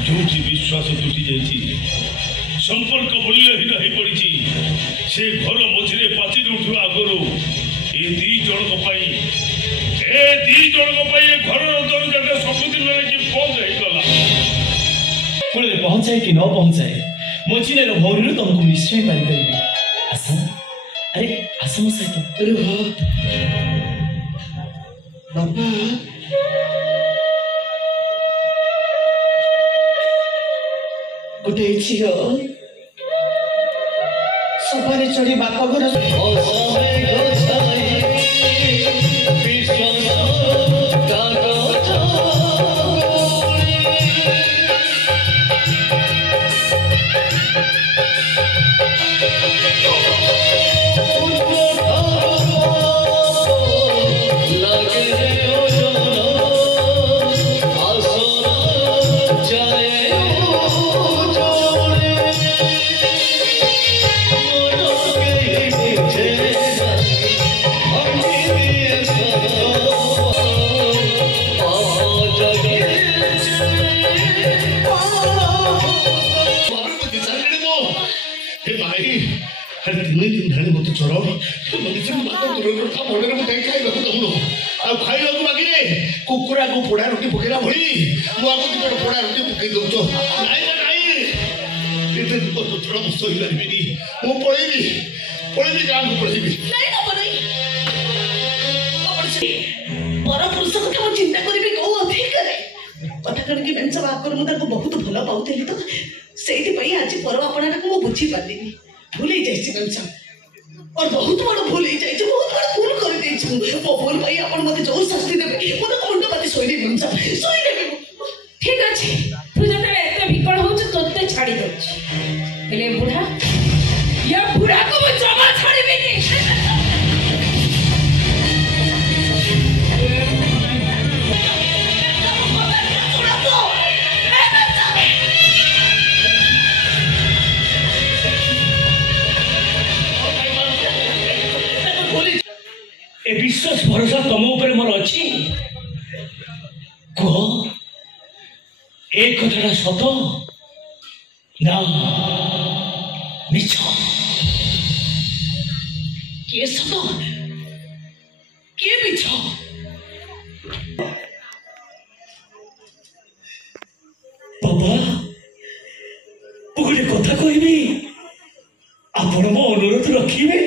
जो विश्वास तुटी जाइए संपर्क मूल्यहीन हो पड़ी से घर मझे पाचिल उठा आगर ए दी जन घर दरजा सबुदिन कि बंद होगला पहुंचाए कि न पहुंचाए मो चिन्ह भौरी तुमको निश्चय पारि आसा अरे आसा मो सहित अरे बाबा गोटे झील सफारी चढ़ी बापा घर भाई अरे 3 दिन ढाणी मत चोर मनुष्य बात दूर था भोले में देख खाई रखो तुम लोग आ खाई लोग मागिले कुकुरा को पोड़ा रोटी पकेला भई मु आपको दिकर पोड़ा रोटी पकई दउ तो नहीं इतने तो थोड़ा मुझसे ही लगी नहीं वो पड़ेगी गांव को पड़ेगी नहीं ना पड़े बड़ा पुरुष को क्या चिंता करिबे को अधिक करे कथा कण की बेंच बाकर मु ताको बहुत भला पाउतेली तो सेठी पई आज परवा अपना को मु बुझी पालिनी भूल ही जाइछि बेंच और बहुत बड़ भूल ही जाइछि बहुत बड़ भूल कर देछि मो भूल पई अपन मते जो शास्ति देबे मु तो मुंड बाती सोई देबे बेंच सोई देबे ठीक अछि तू जते एते विकल होछ तोते छाड़ी दछ हेले बुढ़ा या बुढ़ा को मु जमा छाड़ीबे नी ए विश्वास भरोसा तुम ऊपर मोर अच्छी कह एक कथाटा सत ना मिछ के सत के मिछ बाबा गोटे कथा कहबी आपण मो अनुरोध रखिबे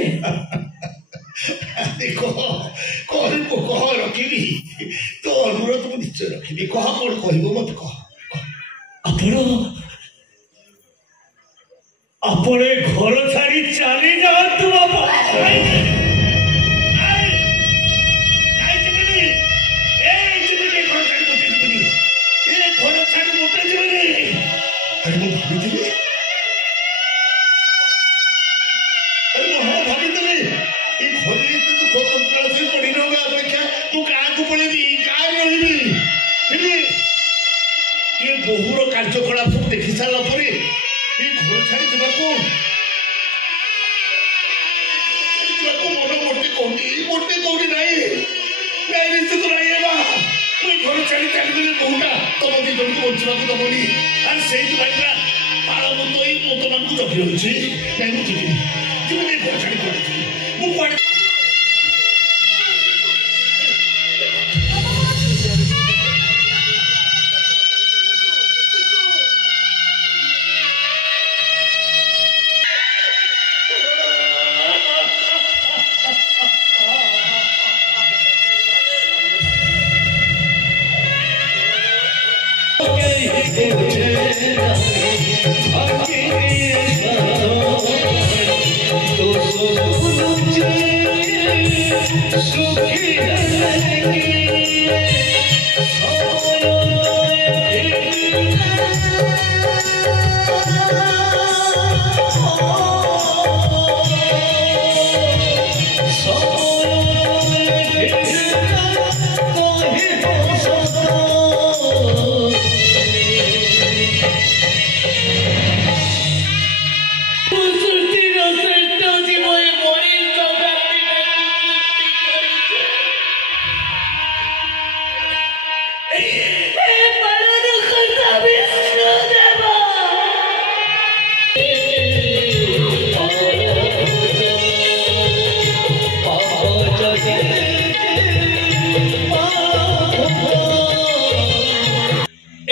कह रखी तो अनुरोध को निश्चय रखी कह कौन कह मत कह अपने घर छाड़ी चली जातु बाबा बहुर कार्यकलाप सब देखी सारा पर घर छाड़ी मन मोटे कौटी नहीं निश्चित नहीं घर छाड़ी चली बहुटा तुम दी जन को बचा दबनी और से पाड़ मत मत मान को जगि रही नहीं मुझे घर छाड़ी मुझे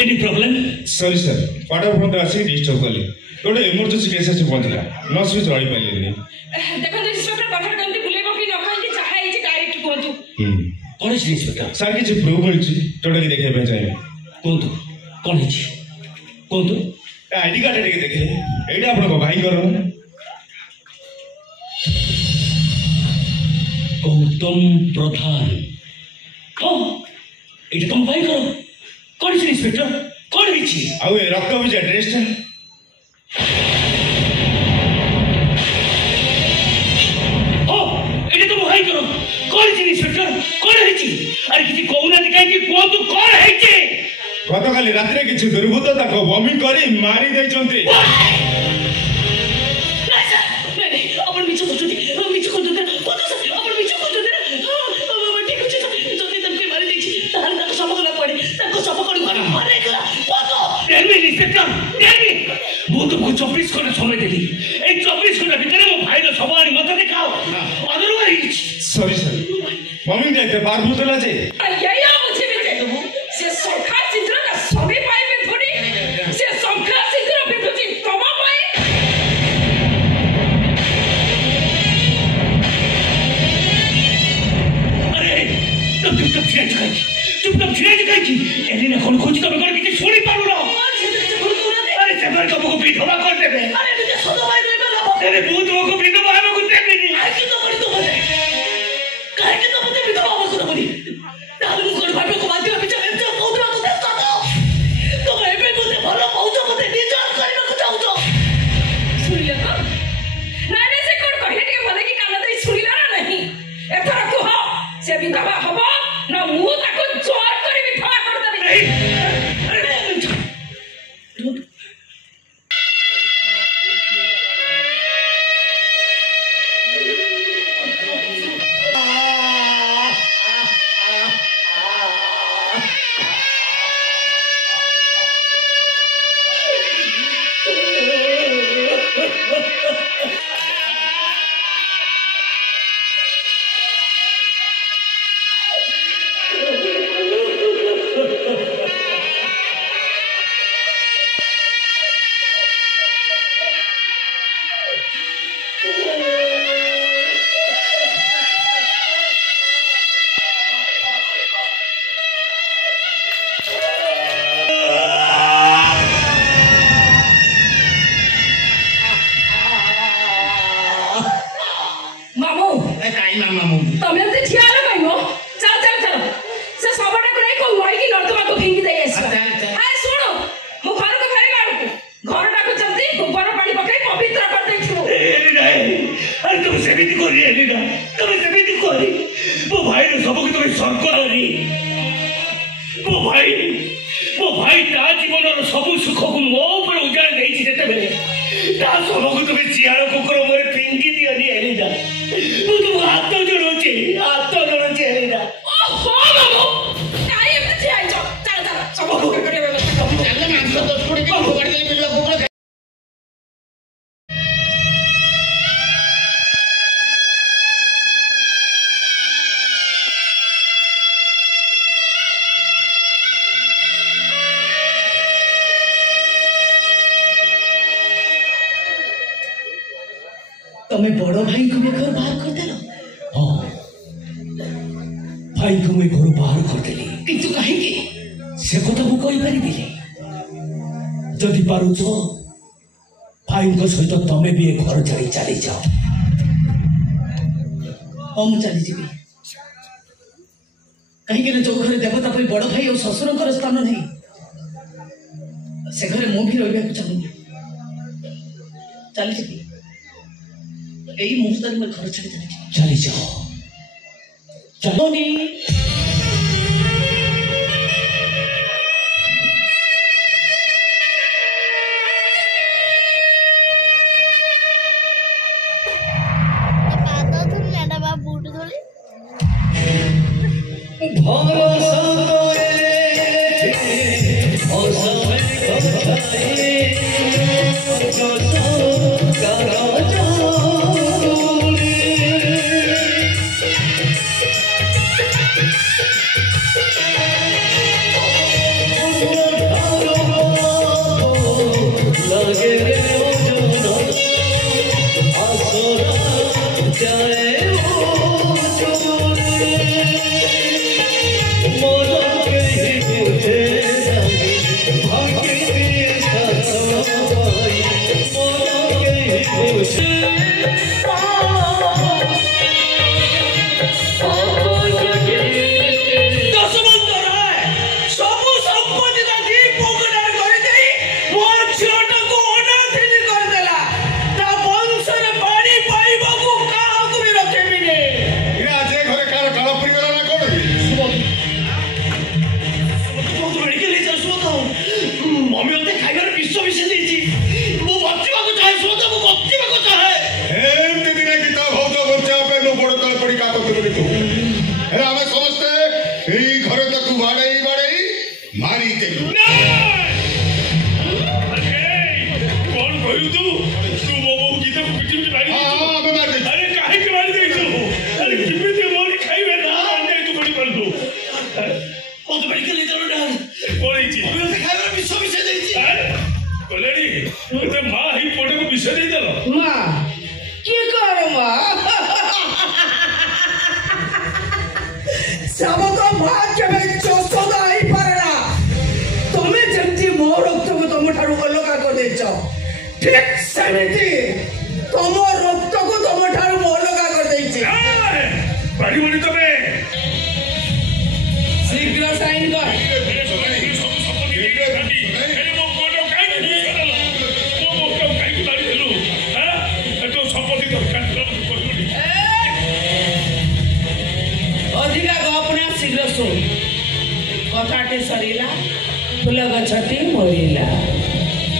Any problem? Sorry sir, order from the RC disturb कली गोटे इमरजेंसी केस से पहुंचला नर्स भी चढ़ी पाइलेनी देखो इंस्पेक्टर कथा केमती बुलेबो कि न कहि चाहे इछि डायरेक्ट कहतु कौन है इंस्पेक्टर सर किछि प्रूफ मिलछि टोटल की देखे पे चाहिए कोंतु कौन है कोंतु आईडी कार्ड टिके देखे एटा आपन को भाई करो गौतम प्रधान हां एटा तुम भाई करो कौन है इंस्पेक्टर कौन है आउ रक्त बीज एड्रेस ता एटा तुम भाई करो कौन है इंस्पेक्टर कौन है अरे किसी कोउना दिखाई कि कौन तू कौन है गतकाली रात्रे किछि दुर्बृत्त ताको बॉम्बिंग करी मारी दैचंती बहुत तुमको 24 घंटा समय देली 24 घंटा भीतर मो भाई रो सब आनी मत देखाओ अदरवाइज सॉरी मम्मी देखते बार भूतला जे या मुझे भी से संख्या चित्र का सभी पाए में थोड़ी से संख्या चित्र भी तुझे तमा पाए अरे तुम चुपचाप छिड़ा की एलिना कौन खोजी तब कर किसी छोड़ी पारो ना अरे जबर का को विधवा कर देबे अरे तुझे सदा भाई रे बेला अरे भूत को विधवा में को देबे नहीं आके तो बड़ी तो बने काहे के तो मते विधवा को तो बड़ी तालु को भाई को बात में पीछे एते कौदरा को देखता तो मैं भी मुझे भलो पहुंचो मते निजात करने को चाहू तो सुनिले का नाने से कोड कहले के भले की कान दे सुनिला ना नहीं एथरा कुह से विधवा हबो ना मुंह ताको जोर करे विधवा कर देबे तुम्हें बड़ो भाई को मैं घर बाहर कर देलो हाँ भाई को मैं घर बाहर कर देली किंतु कहेंगे से कथा को कहि परिबिले जदि पारुछ भाई को सहित तमे भी घर छाड़ी चली जाओ हम चली जीवी कहीं ना जो घर देवता पर बड़ भाई और ससुर स्थान नहीं से घरे मु भी रहा चाहूंगी चली जीवी यही मुहूर्त में घर छाड़ी चली जाओ चलो मम्मी मत खाइबार विश्व विशेष देछि मु बच्ची को चाहे सुनो तो मु बच्ची को चाहे चिमटी मारी हाँ मैं मार देती अरे काहे के मारी देइछु अरे किमिति मोरी खाइबे ना आने तू बड़ी बनलु ओ तो मेडिकल ले चलो ना कोई चीज मैं से खाइबा विषय देइछि बोलेनी ते मां ही पोटे को विषय दे देलो माँ क्या करो माँ सबको माँ के में चौसदा ही पड़ना तुम्हें जंती मोर रक्त को तुम ठारू अलग कर देचो ठीक सेमिति तुम रक्त को तुम ठारू अलग कर देची बड़ी बड़ी तबे शीघ्र साइन कर अधिका गपना शीघ्र सुन कथाटे सरीला फूल गछटी मरिला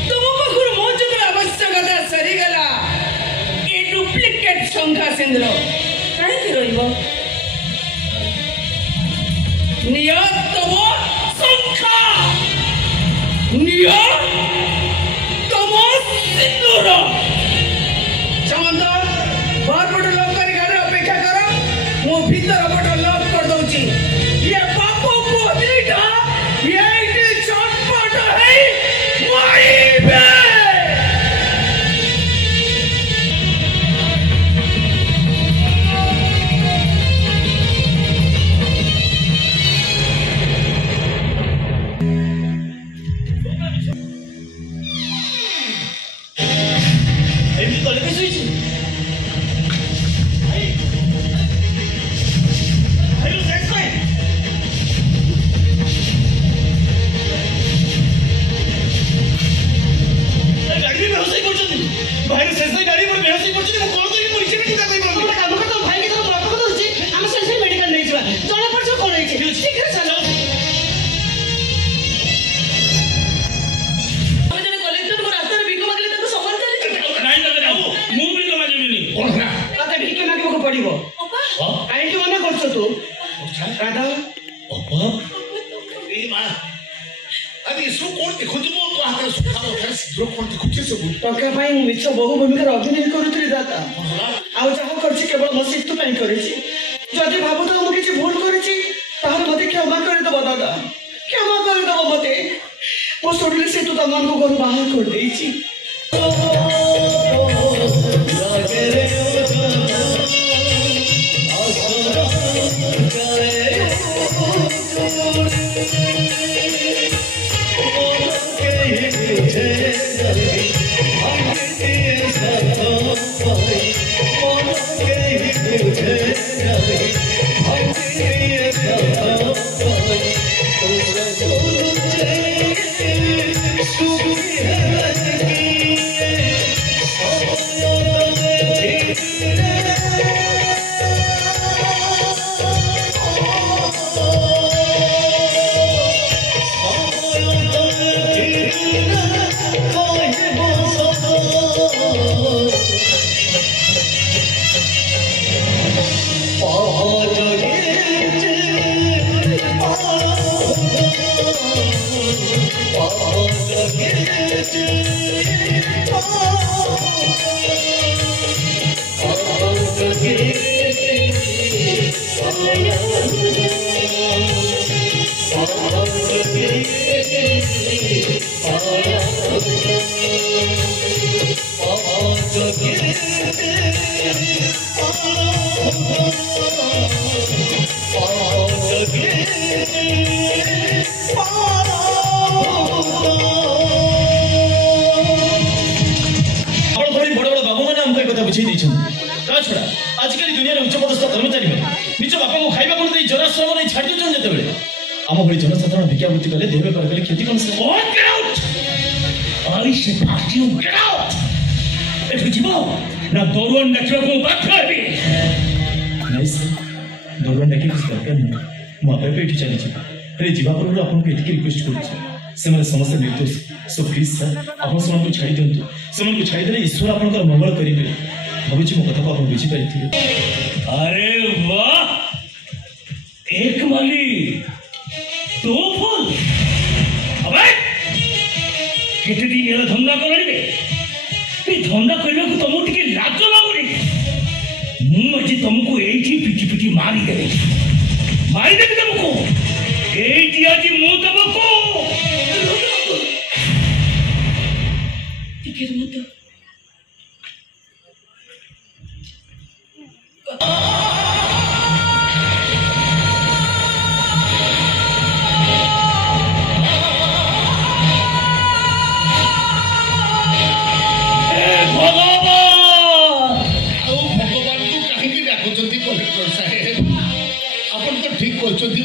तुम पाखर मौजूद आवश्यकता सरीगला ए डुप्लिकेट शंखा सिंद्र काहे रहिबो नियत तम शंखा नियत तम सिंदूर समंत बाहर पट लॉक कर गाड़ी अपेक्षा करो मो भीतर पट लॉक कर दउची ये पापो को नीटा ये इते चटपट है माईबे एमती तले के सुइछि हेलो सेक्स भाई गाड़ी में बेहोश करछथि भाई सेक्स भाई गाड़ी पर बेहोश करछथि मु कोन के मरिछि कि ताकई बोल ଗୋଟେ କାମ କର ତମ ଭାଇ କି ତମ ବାପା କଥା ହଉଛି ଆମେ ସାଙ୍ଗେ ସାଙ୍ଗେ ମେଡିକାଲ ନେଇଯିବା ଜଣା ପଡିଯିବ କଣ ହେଇଛି ଶୀଘ୍ର ଚାଲ ଆମେ ଜଣେ କଲେକ୍ଟରଙ୍କୁ ରାସ୍ତାରେ ଭିକ ମାଗିଲେ ତାଙ୍କୁ ସମାନ ଚାଲିଛି ନାଇଁ ନା ଯାଉ ମୁଁ ବି ତ ମାଜିବିନି कौन है ତତେ ଭିକ ମାଗିବାକୁ ପଡିବ କାହିଁକି ମନେ କରୁଛୁ ତୁ ରାଧା बाबा ए मां अरे इसको कौन देखुची मो तो हाथ सुखा उठा शीघ्र कौन देखुची सब ଟଙ୍କା ପାଇଁ ମୁଁ ମିଛ ବହୁ ଭୂମିକାର ଅଭିନୟ କରୁଥିଲି ଦାଦା ଆଉ ଯାହା କରିଛି କେବଳ ମୋ ସିତୁ ପାଇଁ କରିଛି ଯଦି ଭାବୁଥାଉ ମୁଁ କିଛି ଭୁଲ କରିଛି ତାହେଲେ ମତେ କ୍ଷମା କରିଦେବ ଦାଦା କ୍ଷମା କରିଦେବ ମତେ ମୁଁ ଶୁଣିଲି ସେ ତୁ ତମମାନଙ୍କୁ ଘରୁ ବାହାର କରିଦେଇଛି बुझे ता छड़ा आजकल दुनिया में उच्चपदस्थ कर्मचारी निज बापा को खाइबा को दे जराश्रम नहीं छाड़ी दउछन जते आम भली जनसाधारण भिक्षावृत्ति कले देह बेपार कले खेती कौन से गेट आउट आई से पार्टी गेट आउट एठु जीवो ना दरुआन डाकिबा को बाध्य हेबी नहीं सर दरुआन डाकी कुछ दरकार नहीं मो आपे एठी चली छी अरे जीवा पर आपन को एठी रिक्वेस्ट करू से माने समस्त निर्दोष सो प्लीज सर आपन समन को छाड़ी दंतु समन को छाड़ी देले ईश्वर आपन का मंगल करिबे भाबुची मो कथा को आपन बुझी पाइथिले अरे वाह एक माली दो फूल अबे कितनी दिन धंधा करनी धंदा करने को तुमको टिके लाज लगुनी मुझे तुमको एठी पिटी पिटी मारिदेवी तुमको एठी आज मु तुमको टिके मत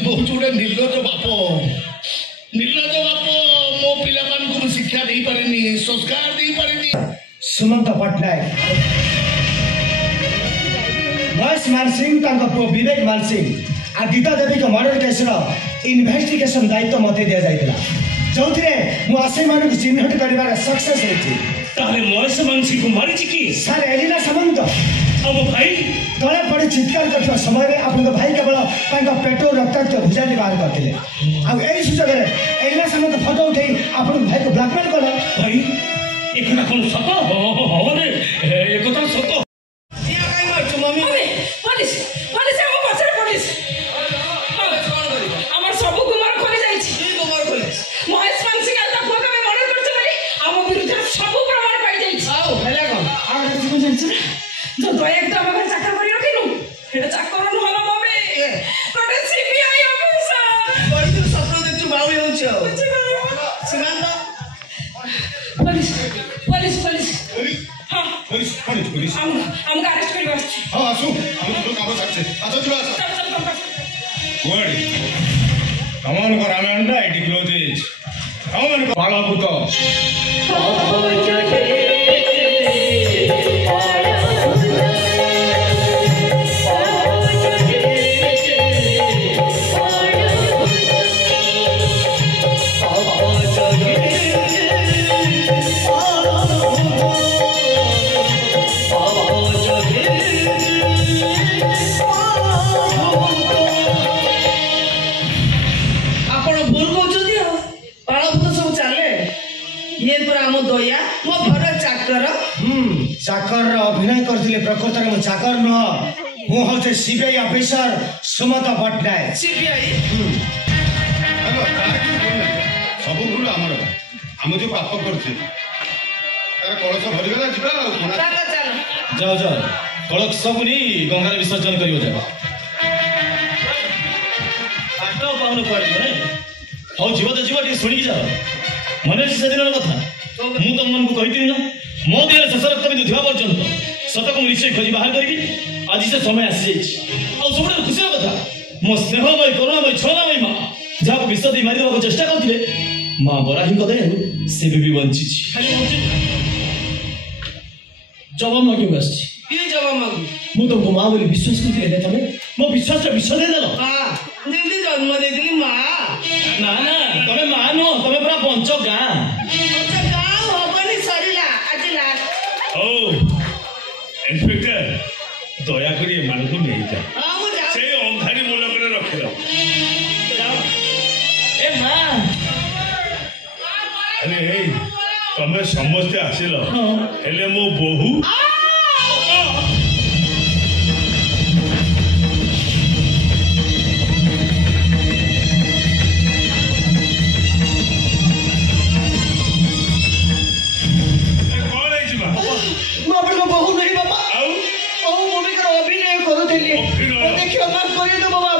बहुत गुड़े निर्लज बाप मो पिला शिक्षा दे पारे संस्कार दे पारे सुमंत पट्टनायक महेश मानसिंह पुओ विवेक मानसिंह आ गीता देवी को मर्डर केस इन्वेस्टिगेशन दायित्व मत दि जाता जो मुझे मान चिन्हट कर सक्सेस होती महेश मानसिंह को मारी कि सर एलिना सामंत अब भाई तले पड़ी चित्कार कर समय में आपन भाई केवल पेट्रोल रक्ताक्त भुजाली बाहर करते सुजोग में एलिना सामंत फोटो उठे आपन भाई को ब्लैकमेल कला भाई एक सत एक सत जो दया तो हम घर चाकर करी रखिनु हेटा चाकर न होला मम्मी कोटे सीबीआई ऑफिसर कोई तो सपना देख तू बाउली होछ सीमांत पुलिस पुलिस पुलिस हां पुलिस पुलिस पुलिस हम अरेस्ट करी बस हां आसु हम तो काम करते अच्छा चलो चल चल कम वर्ड कमान को रामायण आईटी क्लोजेज कमान को बाला भूत चाकर अभिनय करते प्रकृत में चाकर नुह मुझे CBI officer Sumant Pattanaik CBI सब भूल आम जो पाप कर कलश भरीगला जाओ जाओ कलश सब नहीं गंगार विसर्जन कर जीव तो जीव शुणी जाओ मन अच्छी से दिन कथा मुझे तुम मन को कही ना मो देह शेष रक्त बिंदु था पर्यंत सत को निश्चय खोजी बाहर करी आज से समय आसी सब खुशी कथा मो स्नेहमय करुणामय छलमय माँ जहाँ विष दे मारिदेवा चेष्टा करते माँ बराही कदे से भी बंची जवाब मांगे जवाब मांगू मुझे तुमको माँ बोली विश्वास करते तुम मो विश्वास विष देदेल जन्म देदी माँ ना ना तुम्हें माँ नुह तुम्हें पूरा पंच गाँ इंस्पेक्टर दया करी मान को नहीं जा से अंधारी मुलक रे रखि दो ए मां अरे तमे समझते आसिलो हेले मो बहु देखियो माफ कर दो बाबा